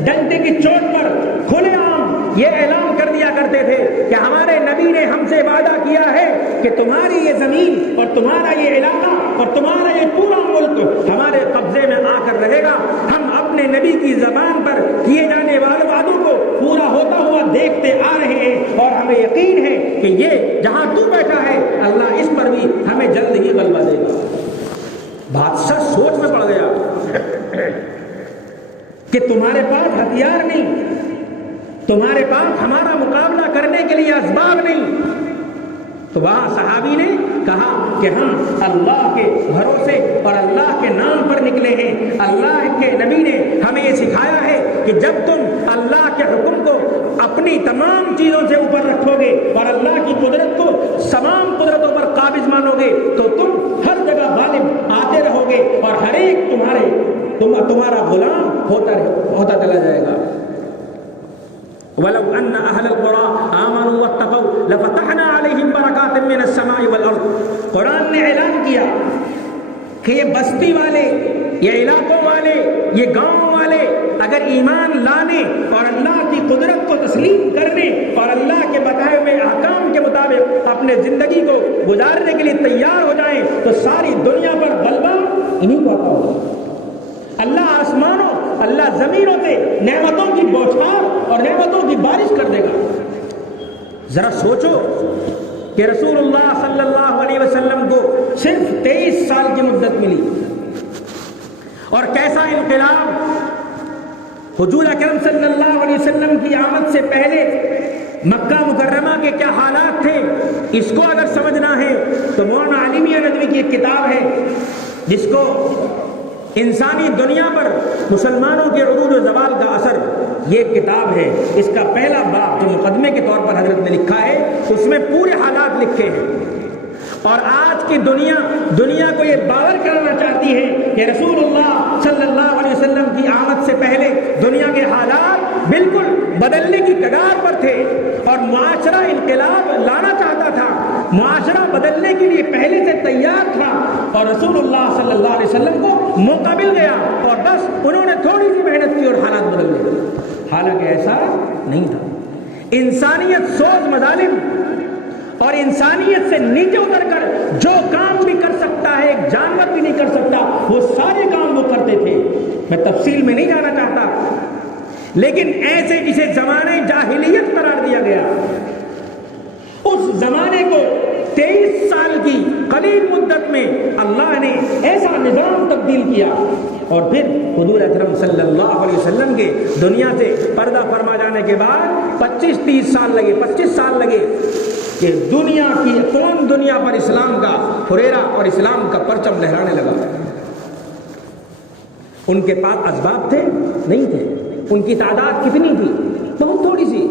ڈنڈے کی چوٹ پر کھلے عام یہ اعلان کر دیا کرتے تھے کہ ہمارے نبی نے ہم سے وعدہ کیا ہے کہ تمہاری یہ زمین اور تمہارا یہ علاقہ اور تمہارا یہ پورا ملک ہمارے قبضے میں آ کر رہے گا۔ ہم اپنے نبی کی زبان پر کیے جانے والے وعدوں کو پورا ہوتا ہوا دیکھتے آ رہے ہیں، اور ہمیں یقین ہے کہ یہ جہاں تو بیٹھا ہے اللہ اس پر بھی ہمیں جلد ہی غلبہ دے گا۔ بادشاہ سوچ میں پڑ گیا کہ تمہارے پاس ہتھیار نہیں، تمہارے پاس ہمارا مقابلہ کرنے کے لیے اسباب نہیں۔ تو وہاں صحابی نے کہا کہ ہم اللہ کے بھروسے اور اللہ کے نام پر نکلے ہیں۔ اللہ کے نبی نے ہمیں یہ سکھایا ہے کہ جب تم اللہ کے حکم کو اپنی تمام چیزوں سے اوپر رکھو گے اور اللہ کی قدرت کو تمام قدرتوں پر قابض مانو گے تو تم ہر جگہ غالب آتے رہو گے اور ہر ایک تمہارا غلام ہوتا چلا جائے گا۔ وَلَوْ أَنَّ أَهْلَ الْقُرَىٰ آمَنُوا وَاتَّقَوْا لَفَتَحْنَا عَلَيْهِمْ بَرَكَاتٍ مِّنَ السَّمَاءِ وَالْأَرْضِ۔ قرآن نے اعلان کیا کہ یہ بستی والے، یہ علاقوں والے، یہ گاؤں والے اگر ایمان لانے اور اللہ کی قدرت کو تسلیم کرنے اور اللہ کے بتائے ہوئے احکام کے مطابق اپنے زندگی کو گزارنے کے لیے تیار ہو جائیں تو ساری دنیا پر غلبہ انہیں کو عطا ہوگا۔ اللہ آسمانوں، اللہ زمینوں سے نعمتوں کی بوچھار اور نعمتوں کی بارش کر دے گا۔ ذرا سوچو کہ رسول اللہ صلی اللہ علیہ وسلم کو صرف 23 سال کی مدت ملی، اور کیسا انقلاب! حضور اکرم صلی اللہ علیہ وسلم کی آمد سے پہلے مکہ مکرمہ کے کیا حالات تھے، اس کو اگر سمجھنا ہے تو مولانا علی میاں ندوی کی ایک کتاب ہے جس کو انسانی دنیا پر مسلمانوں کے عروج و زوال کا اثر، یہ کتاب ہے۔ اس کا پہلا باب جو مقدمے کے طور پر حضرت نے لکھا ہے اس میں پورے حالات لکھے ہیں، اور آج کی دنیا کو یہ باور کرانا چاہتی ہے کہ رسول اللہ صلی اللہ علیہ وسلم کی آمد سے پہلے دنیا کے حالات بالکل بدلنے کی کگار پر تھے اور معاشرہ انقلاب لانا چاہتا تھا، معاشرہ بدلنے کے لیے پہلے سے تیار تھا، اور رسول اللہ صلی اللہ علیہ وسلم کو موقع مل گیا اور بس انہوں نے تھوڑی سی محنت کی اور حالات بدل گئے۔ حالانکہ ایسا نہیں تھا۔ انسانیت سوز مظالم اور انسانیت سے نیچے اتر کر جو کام بھی کر سکتا ہے ایک جانور بھی نہیں کر سکتا، وہ سارے کام وہ کرتے تھے۔ میں تفصیل میں نہیں جانا چاہتا، لیکن ایسے جسے زمانے جاہلیت قرار دیا گیا، اس زمانے کو 23 سال کی قلیل مدت میں اللہ نے ایسا نظام تبدیل کیا، اور پھر حضور اکرم صلی اللہ علیہ وسلم کے دنیا سے پردہ فرما جانے کے بعد 25 سال لگے کہ دنیا پر اسلام کا پھریرا اور اسلام کا پرچم لہرانے لگا۔ ان کے پاس اسباب تھے؟ نہیں تھے۔ ان کی تعداد کتنی تھی؟ بہت تھوڑی سی۔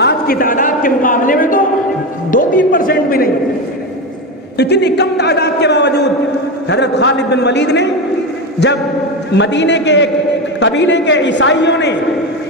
آج کی تعداد کے مقابلے میں تو 3% بھی نہیں. اتنی کم تعداد کے باوجود حضرت خالد بن ولید نے جب مدینے کے ایک قبیلے کے عیسائیوں نے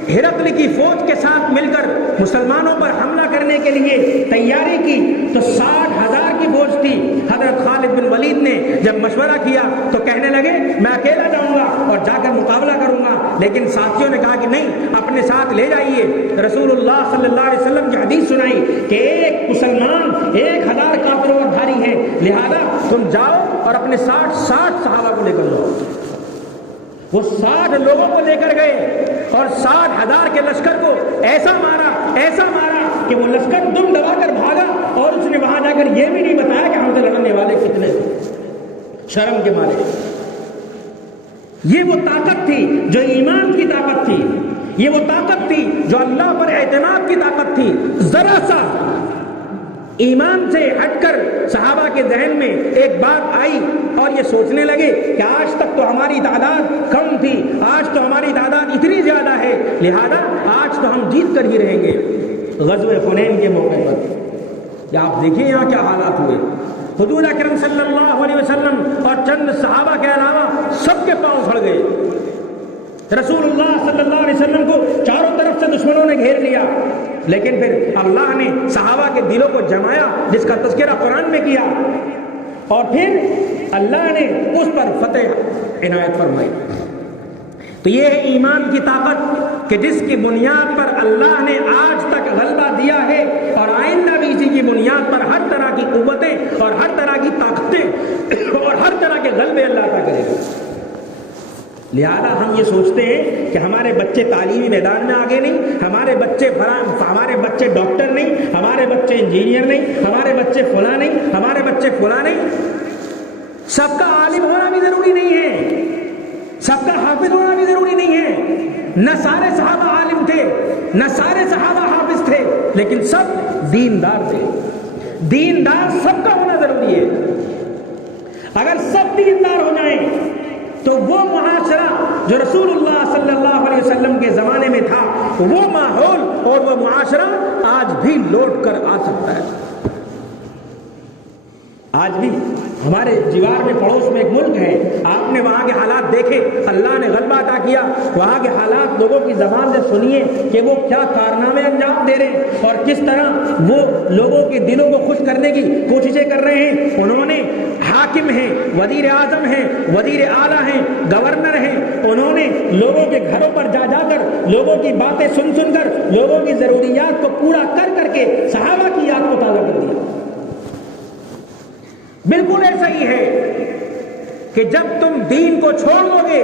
ہرقل کی فوج کے ساتھ مل کر مسلمانوں پر حملہ کرنے کے لیے تیاری کی تو 60,000 کی فوج تھی. حضرت خالد بن ولید نے جب مشورہ کیا تو کہنے لگے میں اکیلا جاؤں گا اور جا کر مقابلہ کروں گا، لیکن ساتھیوں نے کہا کہ نہیں، اپنے ساتھ لے جائیے. رسول اللہ صلی اللہ علیہ وسلم کی حدیث سنائی کہ ایک مسلمان 1,000 کافروں پر بھاری ہے، لہذا تم جاؤ اور اپنے 60 صحابہ کو لے کر جاؤ. وہ 60 لوگوں کو لے کر گئے اور 60,000 کے لشکر کو ایسا مارا کہ وہ لشکر دم دبا کر بھاگا، اور اس نے وہاں جا کر یہ بھی نہیں بتایا کہ ہم سے لڑنے والے کتنے تھے، شرم کے مارے. یہ وہ طاقت تھی جو ایمان کی طاقت تھی، یہ وہ طاقت تھی جو اللہ پر اعتماد کی طاقت تھی. ذرا سا ایمان سے ہٹ کر صحابہ کے ذہن میں ایک بات آئی اور یہ سوچنے لگے کہ آج تک تو ہماری تعداد کم تھی، آج تو ہماری تعداد اتنی زیادہ ہے، لہذا آج تو ہم جیت کر ہی رہیں گے. غزوہ حنین کے موقع پر یا آپ دیکھیں یہاں کیا حالات ہوئے. حضور اکرم صلی اللہ علیہ وسلم اور چند صحابہ کے علاوہ سب کے پاؤں سڑ گئے. رسول اللہ صلی اللہ علیہ وسلم کو چاروں طرف سے دشمنوں نے گھیر لیا، لیکن پھر اللہ نے صحابہ کے دلوں کو جمایا، جس کا تذکرہ قرآن میں کیا، اور پھر اللہ نے اس پر فتح عنایت فرمائی. تو یہ ہے ایمان کی طاقت کہ جس کی بنیاد پر اللہ نے آج تک غلبہ دیا ہے، اور آئندہ بھی اسی کی بنیاد پر ہر طرح کی قوتیں اور ہر طرح کی طاقتیں اور ہر طرح کے غلبے اللہ عطا کرے گا. لہذا ہم یہ سوچتے ہیں کہ ہمارے بچے تعلیمی میدان میں آگے نہیں، ہمارے بچے ڈاکٹر نہیں، ہمارے بچے انجینئر نہیں، ہمارے بچے فلاں نہیں، ہمارے بچے فلاں نہیں. سب کا عالم ہونا بھی ضروری نہیں ہے، سب کا حافظ ہونا بھی ضروری نہیں ہے. نہ سارے صحابہ عالم تھے، نہ سارے صحابہ حافظ تھے، لیکن سب دیندار تھے. دیندار سب کا ہونا ضروری ہے. اگر سب دیندار ہو جائیں تو وہ معاشرہ جو رسول اللہ صلی اللہ علیہ وسلم کے زمانے میں تھا، وہ ماحول اور وہ معاشرہ آج بھی لوٹ کر آ سکتا ہے. آج بھی ہمارے جوار میں پڑوس میں ایک ملک ہے، آپ نے وہاں کے حالات دیکھے، اللہ نے غلبہ عطا کیا، وہاں کے حالات لوگوں کی زبان سے سنیے کہ وہ کیا کارنامے انجام دے رہے ہیں اور کس طرح وہ لوگوں کے دلوں کو خوش کرنے کی کوششیں کر رہے ہیں. انہوں نے حاکم ہیں، وزیر اعظم ہیں، وزیر اعلیٰ ہیں، گورنر ہیں، انہوں نے لوگوں کے گھروں پر جا جا کر لوگوں کی باتیں سن سن کر لوگوں کی ضروریات کو پورا کر کر کے صحابہ کی یاد کو تازہ کر دیا. بالکل ایسا ہی ہے کہ جب تم دین کو چھوڑ دو گے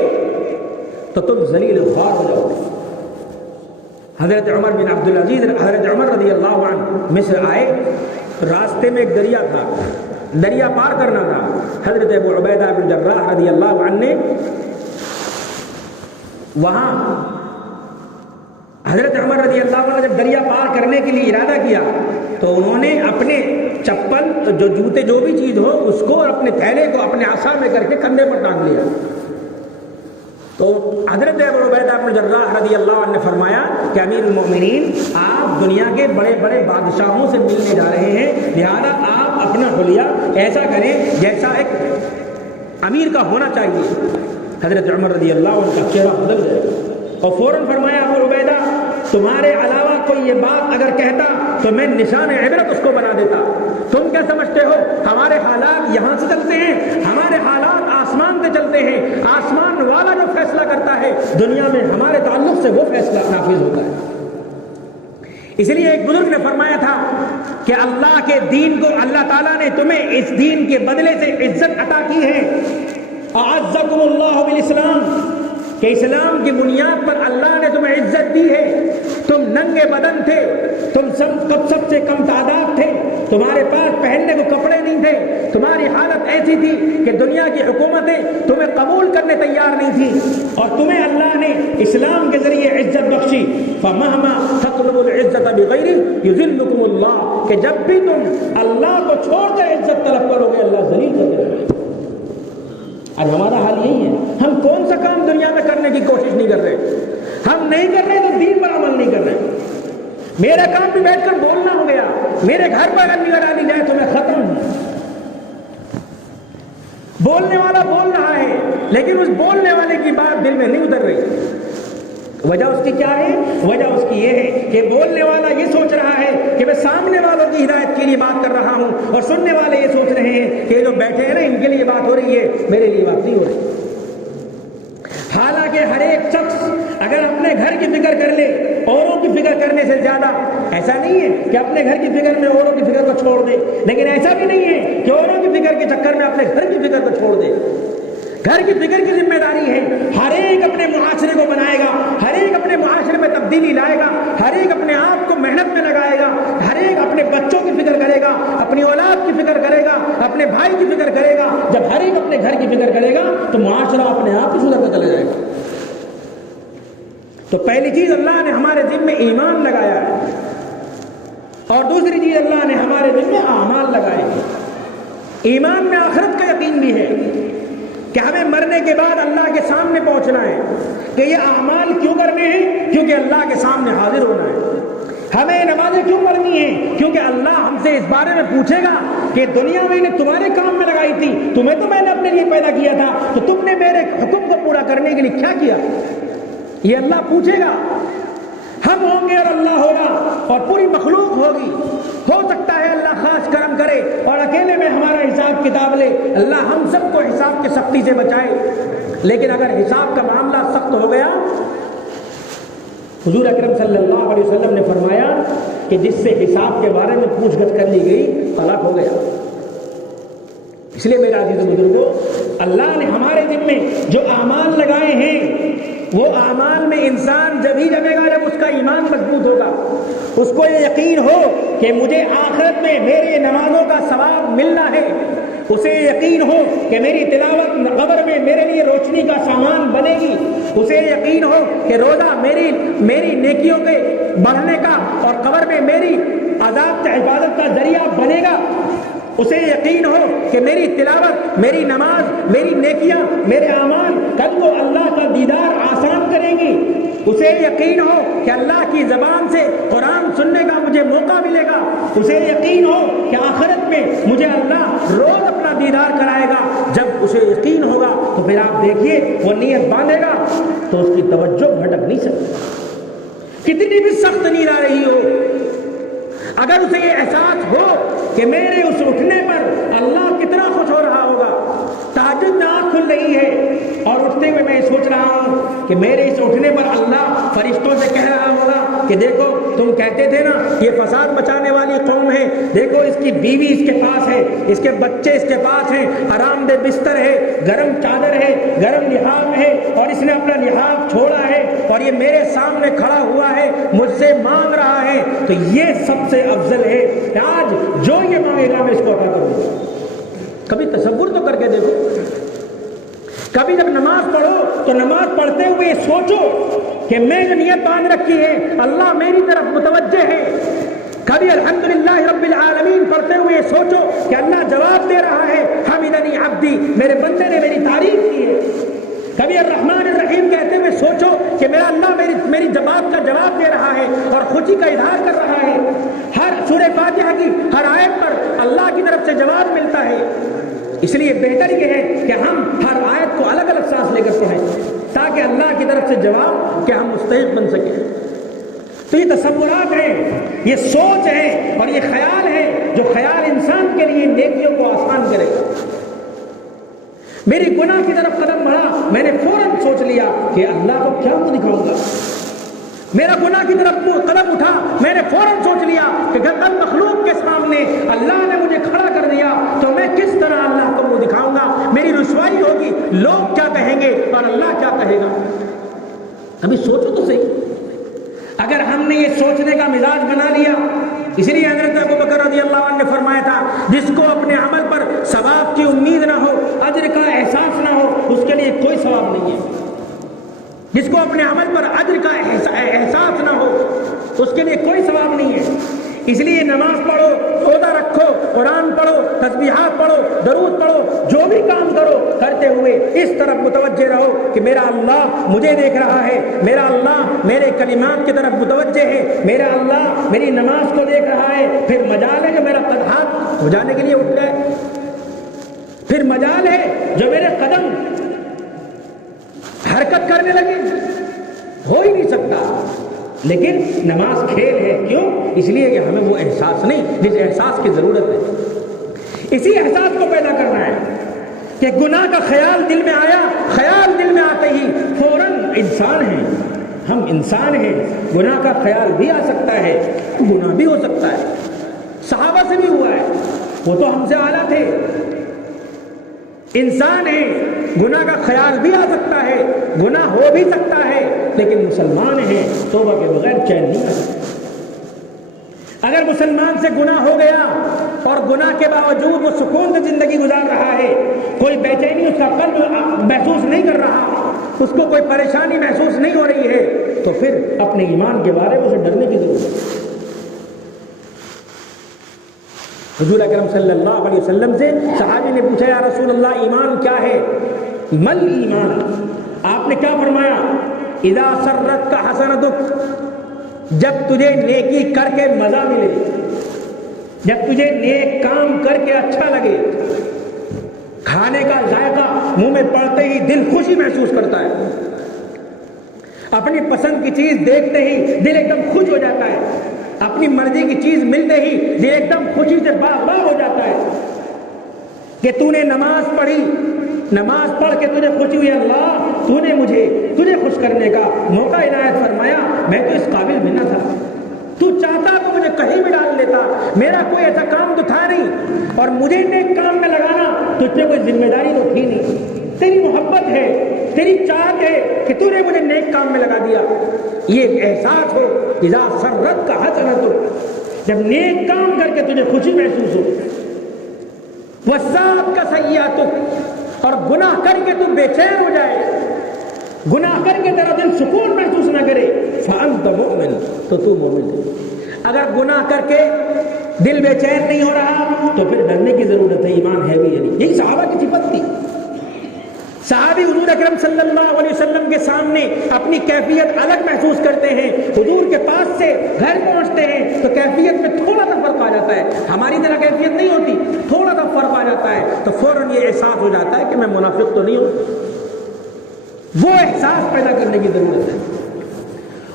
تو تم ذلیل خوار ہو جاؤ گے. حضرت عمر بن عبدالعزیز، حضرت عمر رضی اللہ عنہ مصر آئے، راستے میں ایک دریا تھا، دریا پار کرنا تھا. حضرت ابو عبیدہ بن جراح رضی اللہ عنہ نے وہاں حضرت عمر رضی اللہ عنہ جب دریا پار کرنے کے لیے ارادہ کیا تو انہوں نے اپنے چپل، جو جوتے، جو بھی چیز ہو اس کو اور اپنے تھیلے کو اپنے عصا میں کر کے کندھے پر ٹانگ لیا. تو حضرت ابو عبیدہ بن جراح رضی اللہ عنہ نے فرمایا کہ امیر المؤمنین، آپ دنیا کے بڑے بڑے بادشاہوں سے ملنے جا رہے ہیں، لہذا آپ اپنا حلیہ ایسا کریں جیسا ایک امیر کا ہونا چاہیے. حضرت عمر رضی اللہ عنہ کا چہرہ بدل گیا اور فوراً فرمایا ابو عبیدہ، تمہارے علاوہ کوئی یہ بات اگر کہتا تو میں نشان عبرت اس کو بنا دیتا. تم کیا سمجھتے ہو ہمارے حالات یہاں سے چلتے ہیں؟ ہمارے حالات آسمان سے چلتے ہیں. آسمان والا جو فیصلہ کرتا ہے دنیا میں ہمارے تعلق سے وہ فیصلہ نافذ ہوتا ہے. اس لیے ایک بزرگ نے فرمایا تھا کہ اللہ کے دین کو اللہ تعالیٰ نے تمہیں اس دین کے بدلے سے عزت عطا کی ہے. اعزکم اللہ بالاسلام، کہ اسلام کی بنیاد پر اللہ نے تمہیں عزت دی ہے. تم ننگے بدن تھے، تم سب سے کم تعداد تھے، تمہارے پاس پہننے کو کپڑے نہیں تھے، تمہاری حالت ایسی تھی کہ دنیا کی حکومتیں تمہیں قبول کرنے تیار نہیں تھی، اور تمہیں اللہ نے اسلام کے ذریعے عزت بخشی. فَمَهْمَا تَطْلُبُ الْعِزَّةَ بِغَيْرِهِ يُذِلُّكُمُ اللَّهُ، کہ جب بھی تم اللہ کو چھوڑ کر عزت طلب کرو گے اللہ ذلیل کر دے گا. آج ہمارا حال یہی ہے. ہم کون سا کام دنیا میں کرنے کی کوشش نہیں کر رہے. ہم نہیں کر رہے تو دین پر عمل نہیں کر رہے. میرا کام بھی بیٹھ کر بولنا ہو گیا، میرے گھر پر اگر نگاہ ڈالی جائے تو میں ختم ہوں۔ بولنے والا بول رہا ہے لیکن اس بولنے والے کی بات دل میں نہیں اتر رہی۔ وجہ اس کی کیا ہے؟ وجہ اس کی یہ ہے کہ بولنے والا یہ سوچ رہا ہے کہ میں سامنے والوں کی ہدایت کے لیے بات کر رہا ہوں، اور سننے والے یہ سوچ رہے ہیں کہ جو بیٹھے ہیں نا ان کے لیے بات ہو رہی ہے، میرے لیے بات نہیں ہو رہی۔ حالانکہ ہر ایک شخص اگر اپنے گھر کی فکر کر لے اوروں کی فکر کرنے سے زیادہ، ایسا نہیں ہے کہ اپنے گھر کی فکر میں اوروں کی فکر کو چھوڑ دے، لیکن ایسا بھی نہیں ہے کہ اوروں کی فکر کے چکر میں اپنے گھر کی فکر کو چھوڑ دے۔ گھر کی فکر کی ذمہ داری ہے، ہر ایک اپنے معاشرے کو بنائے گا، ہر ایک اپنے معاشرے میں تبدیلی لائے گا، ہر ایک اپنے آپ کو محنت میں لگائے گا، ہر ایک اپنے بچوں کی فکر کرے گا، اپنی اولاد کی فکر کرے گا، اپنے بھائی کی فکر کرے گا۔ جب ہر ایک اپنے گھر کی فکر کرے گا تو معاشرہ اپنے آپ ہی سدھرتا چلا جائے گا۔ تو پہلی چیز اللہ نے ہمارے ذمہ میں ایمان لگایا ہے، اور دوسری چیز اللہ نے ہمارے ذمہ میں اعمال لگائے ہیں۔ ایمان میں آخرت کا یقین بھی ہے کہ ہمیں مرنے کے بعد اللہ کے سامنے پہنچنا ہے، کہ یہ اعمال کیوں کرنے ہیں؟ کیونکہ اللہ کے سامنے حاضر ہونا ہے۔ ہمیں نمازیں کیوں پڑھنی ہیں؟ کیونکہ اللہ ہم سے اس بارے میں پوچھے گا کہ دنیا میں نے تمہارے کام میں لگائی تھی، تمہیں تو میں نے اپنے لیے پیدا کیا تھا، تو تم نے میرے حکم کو پورا کرنے کے لیے کیا کیا؟ یہ اللہ پوچھے گا۔ ہم ہوں گے اور اللہ ہوگا اور پوری مخلوق ہوگی۔ ہو سکتا ہے اللہ خاص کرم کرے اور اکیلے میں ہمارا حساب کتاب لے، اللہ ہم سب کو حساب کی سختی سے بچائے، لیکن اگر حساب کا معاملہ سخت ہو گیا، حضور اکرم صلی اللہ علیہ وسلم نے فرمایا کہ جس سے حساب کے بارے میں پوچھ گچھ کر لی گئی ہلاک ہو گیا۔ اس لیے میرے عزیز و بزرگوں، اللہ نے ہمارے ذمے جو اعمال لگائے ہیں، وہ اعمال میں انسان جب ہی جمے گا جب اس کا ایمان مضبوط ہوگا، اس کو یہ یقین ہو کہ مجھے آخرت میں میری نمازوں کا ثواب ملنا ہے، اسے یقین ہو کہ میری تلاوت قبر میں میرے لیے روشنی کا سامان بنے گی، اسے یقین ہو کہ روزہ میری نیکیوں کے بڑھنے کا اور قبر میں میری عذاب سے حفاظت کا ذریعہ بنے گا، اسے یقین ہو کہ میری تلاوت، میری نماز، میری نیکیاں، میرے اعمال کل کو اللہ کا دیدار آسان کریں گی، اسے یقین ہو کہ اللہ کی زبان سے قرآن سننے کا مجھے موقع ملے گا، اسے یقین ہو کہ آخرت میں مجھے اللہ روز اپنا دیدار کرائے گا۔ جب اسے یقین ہوگا تو پھر آپ دیکھیے وہ نیت باندھے گا تو اس کی توجہ بھٹک نہیں سکتی، کتنی بھی سخت نیند آ رہی ہو، اگر اسے یہ احساس ہو کہ میرے اس اٹھنے پر اللہ کتنا خوش ہو رہا ہوگا، تہجد میں آنکھ کھل رہی ہے اور اٹھتے ہوئے میں سوچ رہا ہوں کہ میرے اس اٹھنے پر اللہ فرشتوں سے کہہ رہا ہوگا کہ دیکھو تم کہتے تھے نا یہ فساد مچانے والی قوم ہے، دیکھو اس کی بیوی اس کے پاس ہے، اس کے بچے اس کے پاس ہیں، آرام دہ بستر ہے، گرم چادر ہے، گرم لحاف ہے، اور اس نے اپنا لحاف چھوڑا ہے اور یہ میرے سامنے کھڑا ہوا ہے، مجھ سے مانگ رہا ہے، تو یہ سب سے افضل ہے کہ آج جو یہ مانگے گا میں اس کو عطا کروں گا۔ کبھی تصور تو کر کے دیکھو، کبھی جب نماز پڑھو تو نماز پڑھتے ہوئے سوچو کہ میں جو نیت باندھ رکھی ہے اللہ میری طرف متوجہ ہے، کبھی الحمدللہ رب العالمین پڑھتے ہوئے سوچو کہ اللہ جواب دے رہا ہے، حمدنی عبدی، میرے بندے نے میری تعریف کی ہے، کبھی الرحمن الرحیم کہتے ہوئے سوچو کہ میرا اللہ میری بات کا جواب دے رہا ہے اور خوشی کا اظہار کر رہا ہے۔ ہر سورہ فاتحہ کی ہر آیت پر اللہ کی طرف سے جواب ملتا ہے، اس لیے بہتر یہ ہے کہ ہم ہر آیت کو الگ الگ سانس لے کر پڑھیں تاکہ اللہ کی طرف سے جواب کہ ہم مستحق بن سکیں۔ تو یہ تصورات ہیں، یہ سوچ ہے اور یہ خیال ہے جو خیال انسان کے لیے نیکیوں کو آسان کرے گا۔ میری گناہ کی طرف قدم بڑھا، میں نے فوراً سوچ لیا کہ اللہ کو کیا منہ دکھاؤں گا، میرا گناہ کی طرف قدم اٹھا، میں نے فوراً سوچ لیا کہ اگر مخلوق کے سامنے اللہ نے مجھے کھڑا کر دیا تو میں کس طرح اللہ کو منہ دکھاؤں گا، میری رسوائی ہوگی، لوگ کیا کہیں گے اور اللہ کیا کہے گا۔ ابھی سوچو تو صحیح، اگر ہم نے یہ سوچنے کا مزاج بنا لیا، اس لیے حضرت ابوبکر رضی اللہ عنہ نے فرمایا تھا جس کو اپنے عمل پر ثواب کی امید نہ ہو، اجر کا احساس نہ ہو، اس کے لیے کوئی ثواب نہیں ہے۔ جس کو اپنے عمل پر اجر کا احساس نہ ہو اس کے لیے کوئی ثواب نہیں ہے۔ اس لیے نماز پڑھو روزہ رکھو، قرآن پڑھو، تسبیحات پڑھو، درود پڑھو، جو بھی کام کرو کرتے ہوئے اس طرف متوجہ رہو کہ میرا اللہ مجھے دیکھ رہا ہے، میرا اللہ میرے کلمات کی طرف متوجہ ہے، میرا اللہ میری نماز کو دیکھ رہا ہے۔ پھر مجال ہے جو میرا ہاتھ ہو جانے کے لیے اٹھ جائے، پھر مجال ہے جو میرے قدم حرکت کرنے لگے، ہو ہی نہیں سکتا۔ لیکن نماز کھیل ہے، کیوں؟ اس لیے کہ ہمیں وہ احساس نہیں جس احساس کی ضرورت ہے، اسی احساس کو پیدا کرنا ہے کہ گناہ کا خیال دل میں آیا، خیال دل میں آتے ہی فوراً انسان ہیں، ہم انسان ہیں، گناہ کا خیال بھی آ سکتا ہے، گناہ بھی ہو سکتا ہے، صحابہ سے بھی ہوا ہے، وہ تو ہم سے اعلیٰ تھے، انسان ہے، گناہ کا خیال بھی آ سکتا ہے، گناہ ہو بھی سکتا ہے، لیکن مسلمان ہیں، توبہ کے بغیر چین نہیں آ سکتا۔ اگر مسلمان سے گناہ ہو گیا اور گناہ کے باوجود وہ سکون سے زندگی گزار رہا ہے، کوئی بے چینی اس کا قلب محسوس نہیں کر رہا، اس کو کوئی پریشانی محسوس نہیں ہو رہی ہے، تو پھر اپنے ایمان کے بارے میں اسے ڈرنے کی ضرورت ہے۔ حضور اکرم صلی اللہ علیہ وسلم سے صحابی نے پوچھا یا رسول اللہ ایمان کیا ہے؟ مل ایمان، آپ نے کیا فرمایا؟ اذا سرت کا حسنتک، جب تجھے نیکی کر کے مزہ ملے، جب تجھے نیک کام کر کے اچھا لگے، کھانے کا ذائقہ منہ میں پڑتے ہی دل خوشی محسوس کرتا ہے، اپنی پسند کی چیز دیکھتے ہی دل ایک دم خوش ہو جاتا ہے، اپنی مرضی کی چیز ملتے ہی دل ایک دم خوشی سے باغ باغ ہو جاتا ہے کہ تو نے نماز پڑھی، نماز پڑھ کے تجھے خوشی ہوئی، اللہ تو نے مجھے تجھے خوش کرنے کا موقع عنایت فرمایا، میں تو اس قابل بھی نہ تھا، تو چاہتا تو مجھے کہیں بھی ڈال لیتا، میرا کوئی ایسا کام تو تھا نہیں، اور مجھے نیک کام میں لگانا تجھ پہ کوئی ذمہ داری تو تھی نہیں، تیری محبت ہے، تیری چاہت ہے کہ تو نے مجھے نیک کام میں لگا دیا، یہ ایک احساس ہو۔ اذا سرت کا حسنۃ، جب نیک کام کر کے تجھے خوشی محسوس ہو، وساءت کا سیئات، اور گناہ کر کے تو بے چین ہو جائے، گناہ کر کے تیرا دل سکون محسوس نہ کرے، فانت مؤمن، تو تو مومن ہے۔ اگر گناہ کر کے دل بے چین نہیں ہو رہا تو پھر ڈرنے کی ضرورت ہے، ایمان ہے بھی یا نہیں۔ یہی صحابہ کی صفت تھی۔ صحابی حضور اکرم صلی اللہ علیہ وسلم کے سامنے اپنی کیفیت الگ محسوس کرتے ہیں، حضور کے پاس سے گھر پہنچتے ہیں تو کیفیت میں تھوڑا سا فرق آ جاتا ہے، ہماری طرح کیفیت نہیں ہوتی، تھوڑا سا فرق آ جاتا ہے تو فوراً یہ احساس ہو جاتا ہے کہ میں منافق تو نہیں ہوں۔ وہ احساس پیدا کرنے کی ضرورت ہے،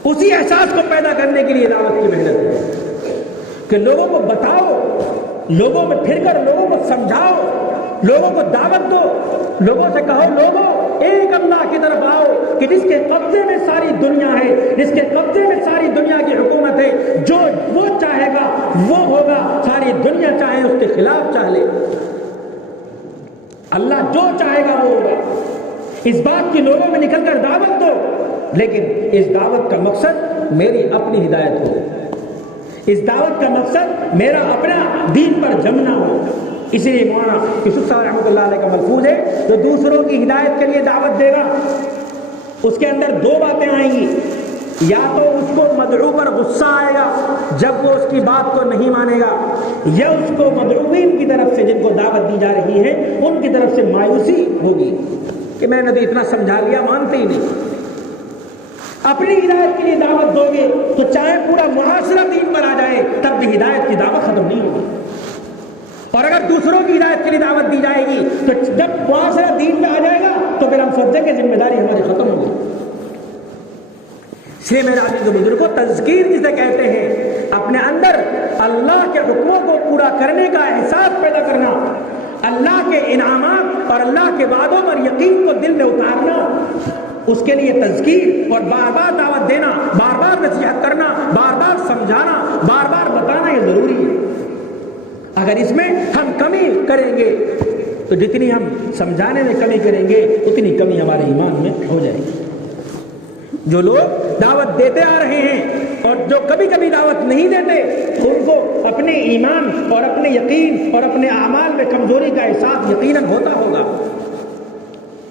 اسی احساس کو پیدا کرنے کے لیے دعوت کی محنت ہے کہ لوگوں کو بتاؤ، لوگوں میں پھر کر لوگوں کو سمجھاؤ، لوگوں کو دعوت دو، لوگوں سے کہو لوگوں ایک اللہ کی طرف آؤ کہ جس کے قبضے میں ساری دنیا ہے، جس کے قبضے میں ساری دنیا کی حکومت ہے، جو وہ چاہے گا وہ ہوگا، ساری دنیا چاہے اس کے خلاف چاہ لے، اللہ جو چاہے گا وہ ہوگا۔ اس بات کی لوگوں میں نکل کر دعوت دو، لیکن اس دعوت کا مقصد میری اپنی ہدایت ہو، اس دعوت کا مقصد میرا اپنا دین پر جمنا ہو۔ اسی لیے مولانا یوسف صاحب رحمۃ اللہ علیہ کا ملفوظ ہے، جو دوسروں کی ہدایت کے لیے دعوت دے گا اس کے اندر دو باتیں آئیں گی، یا تو اس کو مدعو پر غصہ آئے گا جب وہ اس کی بات کو نہیں مانے گا، یا اس کو مدعوین کی طرف سے جن کو دعوت دی جا رہی ہے ان کی طرف سے مایوسی ہوگی کہ میں نے تو اتنا سمجھا لیا، مانتے ہی نہیں۔ اپنی ہدایت کے لیے دعوت دو گے تو چاہے پورا معاشرہ دین پر آ جائے تب بھی ہدایت کی دعوت ختم نہیں ہوگی، اور اگر دوسروں کی ہدایت کے لیے دعوت دی جائے گی تو جب معاشرہ دین پہ آ جائے گا تو پھر ہم سمجھیں کہ ذمہ داری ہماری ختم ہوگی۔ اس لیے میرے عزیز و بزرگوں، تذکیر جسے کہتے ہیں، اپنے اندر اللہ کے حکموں کو پورا کرنے کا احساس پیدا کرنا، اللہ کے انعامات اور اللہ کے وعدوں پر یقین کو دل میں اتارنا، اس کے لیے تذکیر اور بار بار دعوت دینا، بار بار نصیحت کرنا، بار بار سمجھانا، بار بار بتانا یہ ضروری ہے۔ اگر اس میں ہم کمی کریں گے تو جتنی ہم سمجھانے میں کمی کریں گے اتنی کمی ہمارے ایمان میں ہو جائے گی۔ جو لوگ دعوت دیتے آ رہے ہیں اور جو کبھی کبھی دعوت نہیں دیتے ان کو اپنے ایمان اور اپنے یقین اور اپنے اعمال میں کمزوری کا احساس یقیناً ہوتا ہوگا۔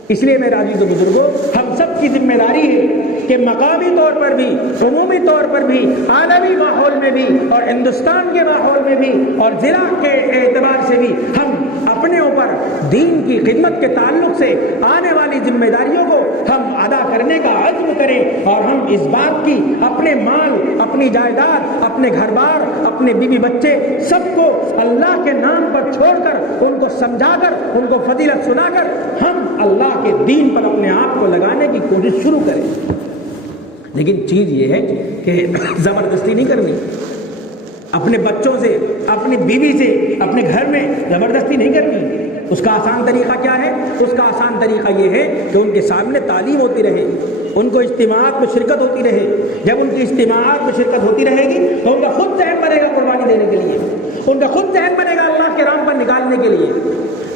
اس لیے میرے عزیز و بزرگوں، ہم سب کی ذمہ داری ہے کہ مقامی طور پر بھی، عمومی طور پر بھی، عالمی ماحول میں بھی اور ہندوستان کے ماحول میں بھی اور ضلع کے اعتبار سے بھی ہم اپنے اوپر دین کی خدمت کے تعلق سے آنے والی ذمہ داریوں کو ہم ادا کرنے کا عزم کریں، اور ہم اس بات کی اپنے مال، اپنی جائیداد، اپنے گھر بار، اپنے بیوی بچے سب کو اللہ کے نام پر چھوڑ کر، ان کو سمجھا کر، ان کو فضیلت سنا کر ہم اللہ کے دین پر اپنے آپ کو لگانے کی کوشش شروع کریں۔ لیکن چیز یہ ہے کہ زبردستی نہیں کرنی، اپنے بچوں سے، اپنی بیوی سے، اپنے گھر میں زبردستی نہیں کرنی۔ اس کا آسان طریقہ کیا ہے؟ اس کا آسان طریقہ یہ ہے کہ ان کے سامنے تعلیم ہوتی رہے، ان کو اجتماعات میں شرکت ہوتی رہے۔ جب ان کی اجتماعات میں شرکت ہوتی رہے گی تو ان کا خود ذہن بنے گا قربانی دینے کے لیے، ان کا خود ذہن بنے گا اللہ کے رام پر نکالنے کے لیے۔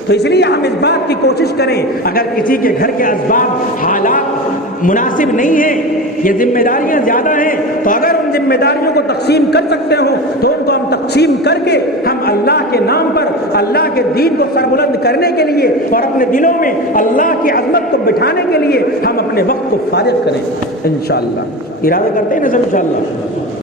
تو اس لیے ہم اس بات کی کوشش کریں، اگر کسی کے گھر کے اسباب، حالات مناسب نہیں ہیں، یہ ذمہ داریاں زیادہ ہیں، تو اگر ان ذمہ داریوں کو تقسیم کر سکتے ہوں تو ان کو ہم تقسیم کر کے ہم اللہ کے نام پر اللہ کے دین کو سربلند کرنے کے لیے اور اپنے دلوں میں اللہ کی عظمت کو بٹھانے کے لیے ہم اپنے وقت کو فارغ کریں انشاءاللہ۔ ارادہ کرتے ہیں نا سب انشاءاللہ۔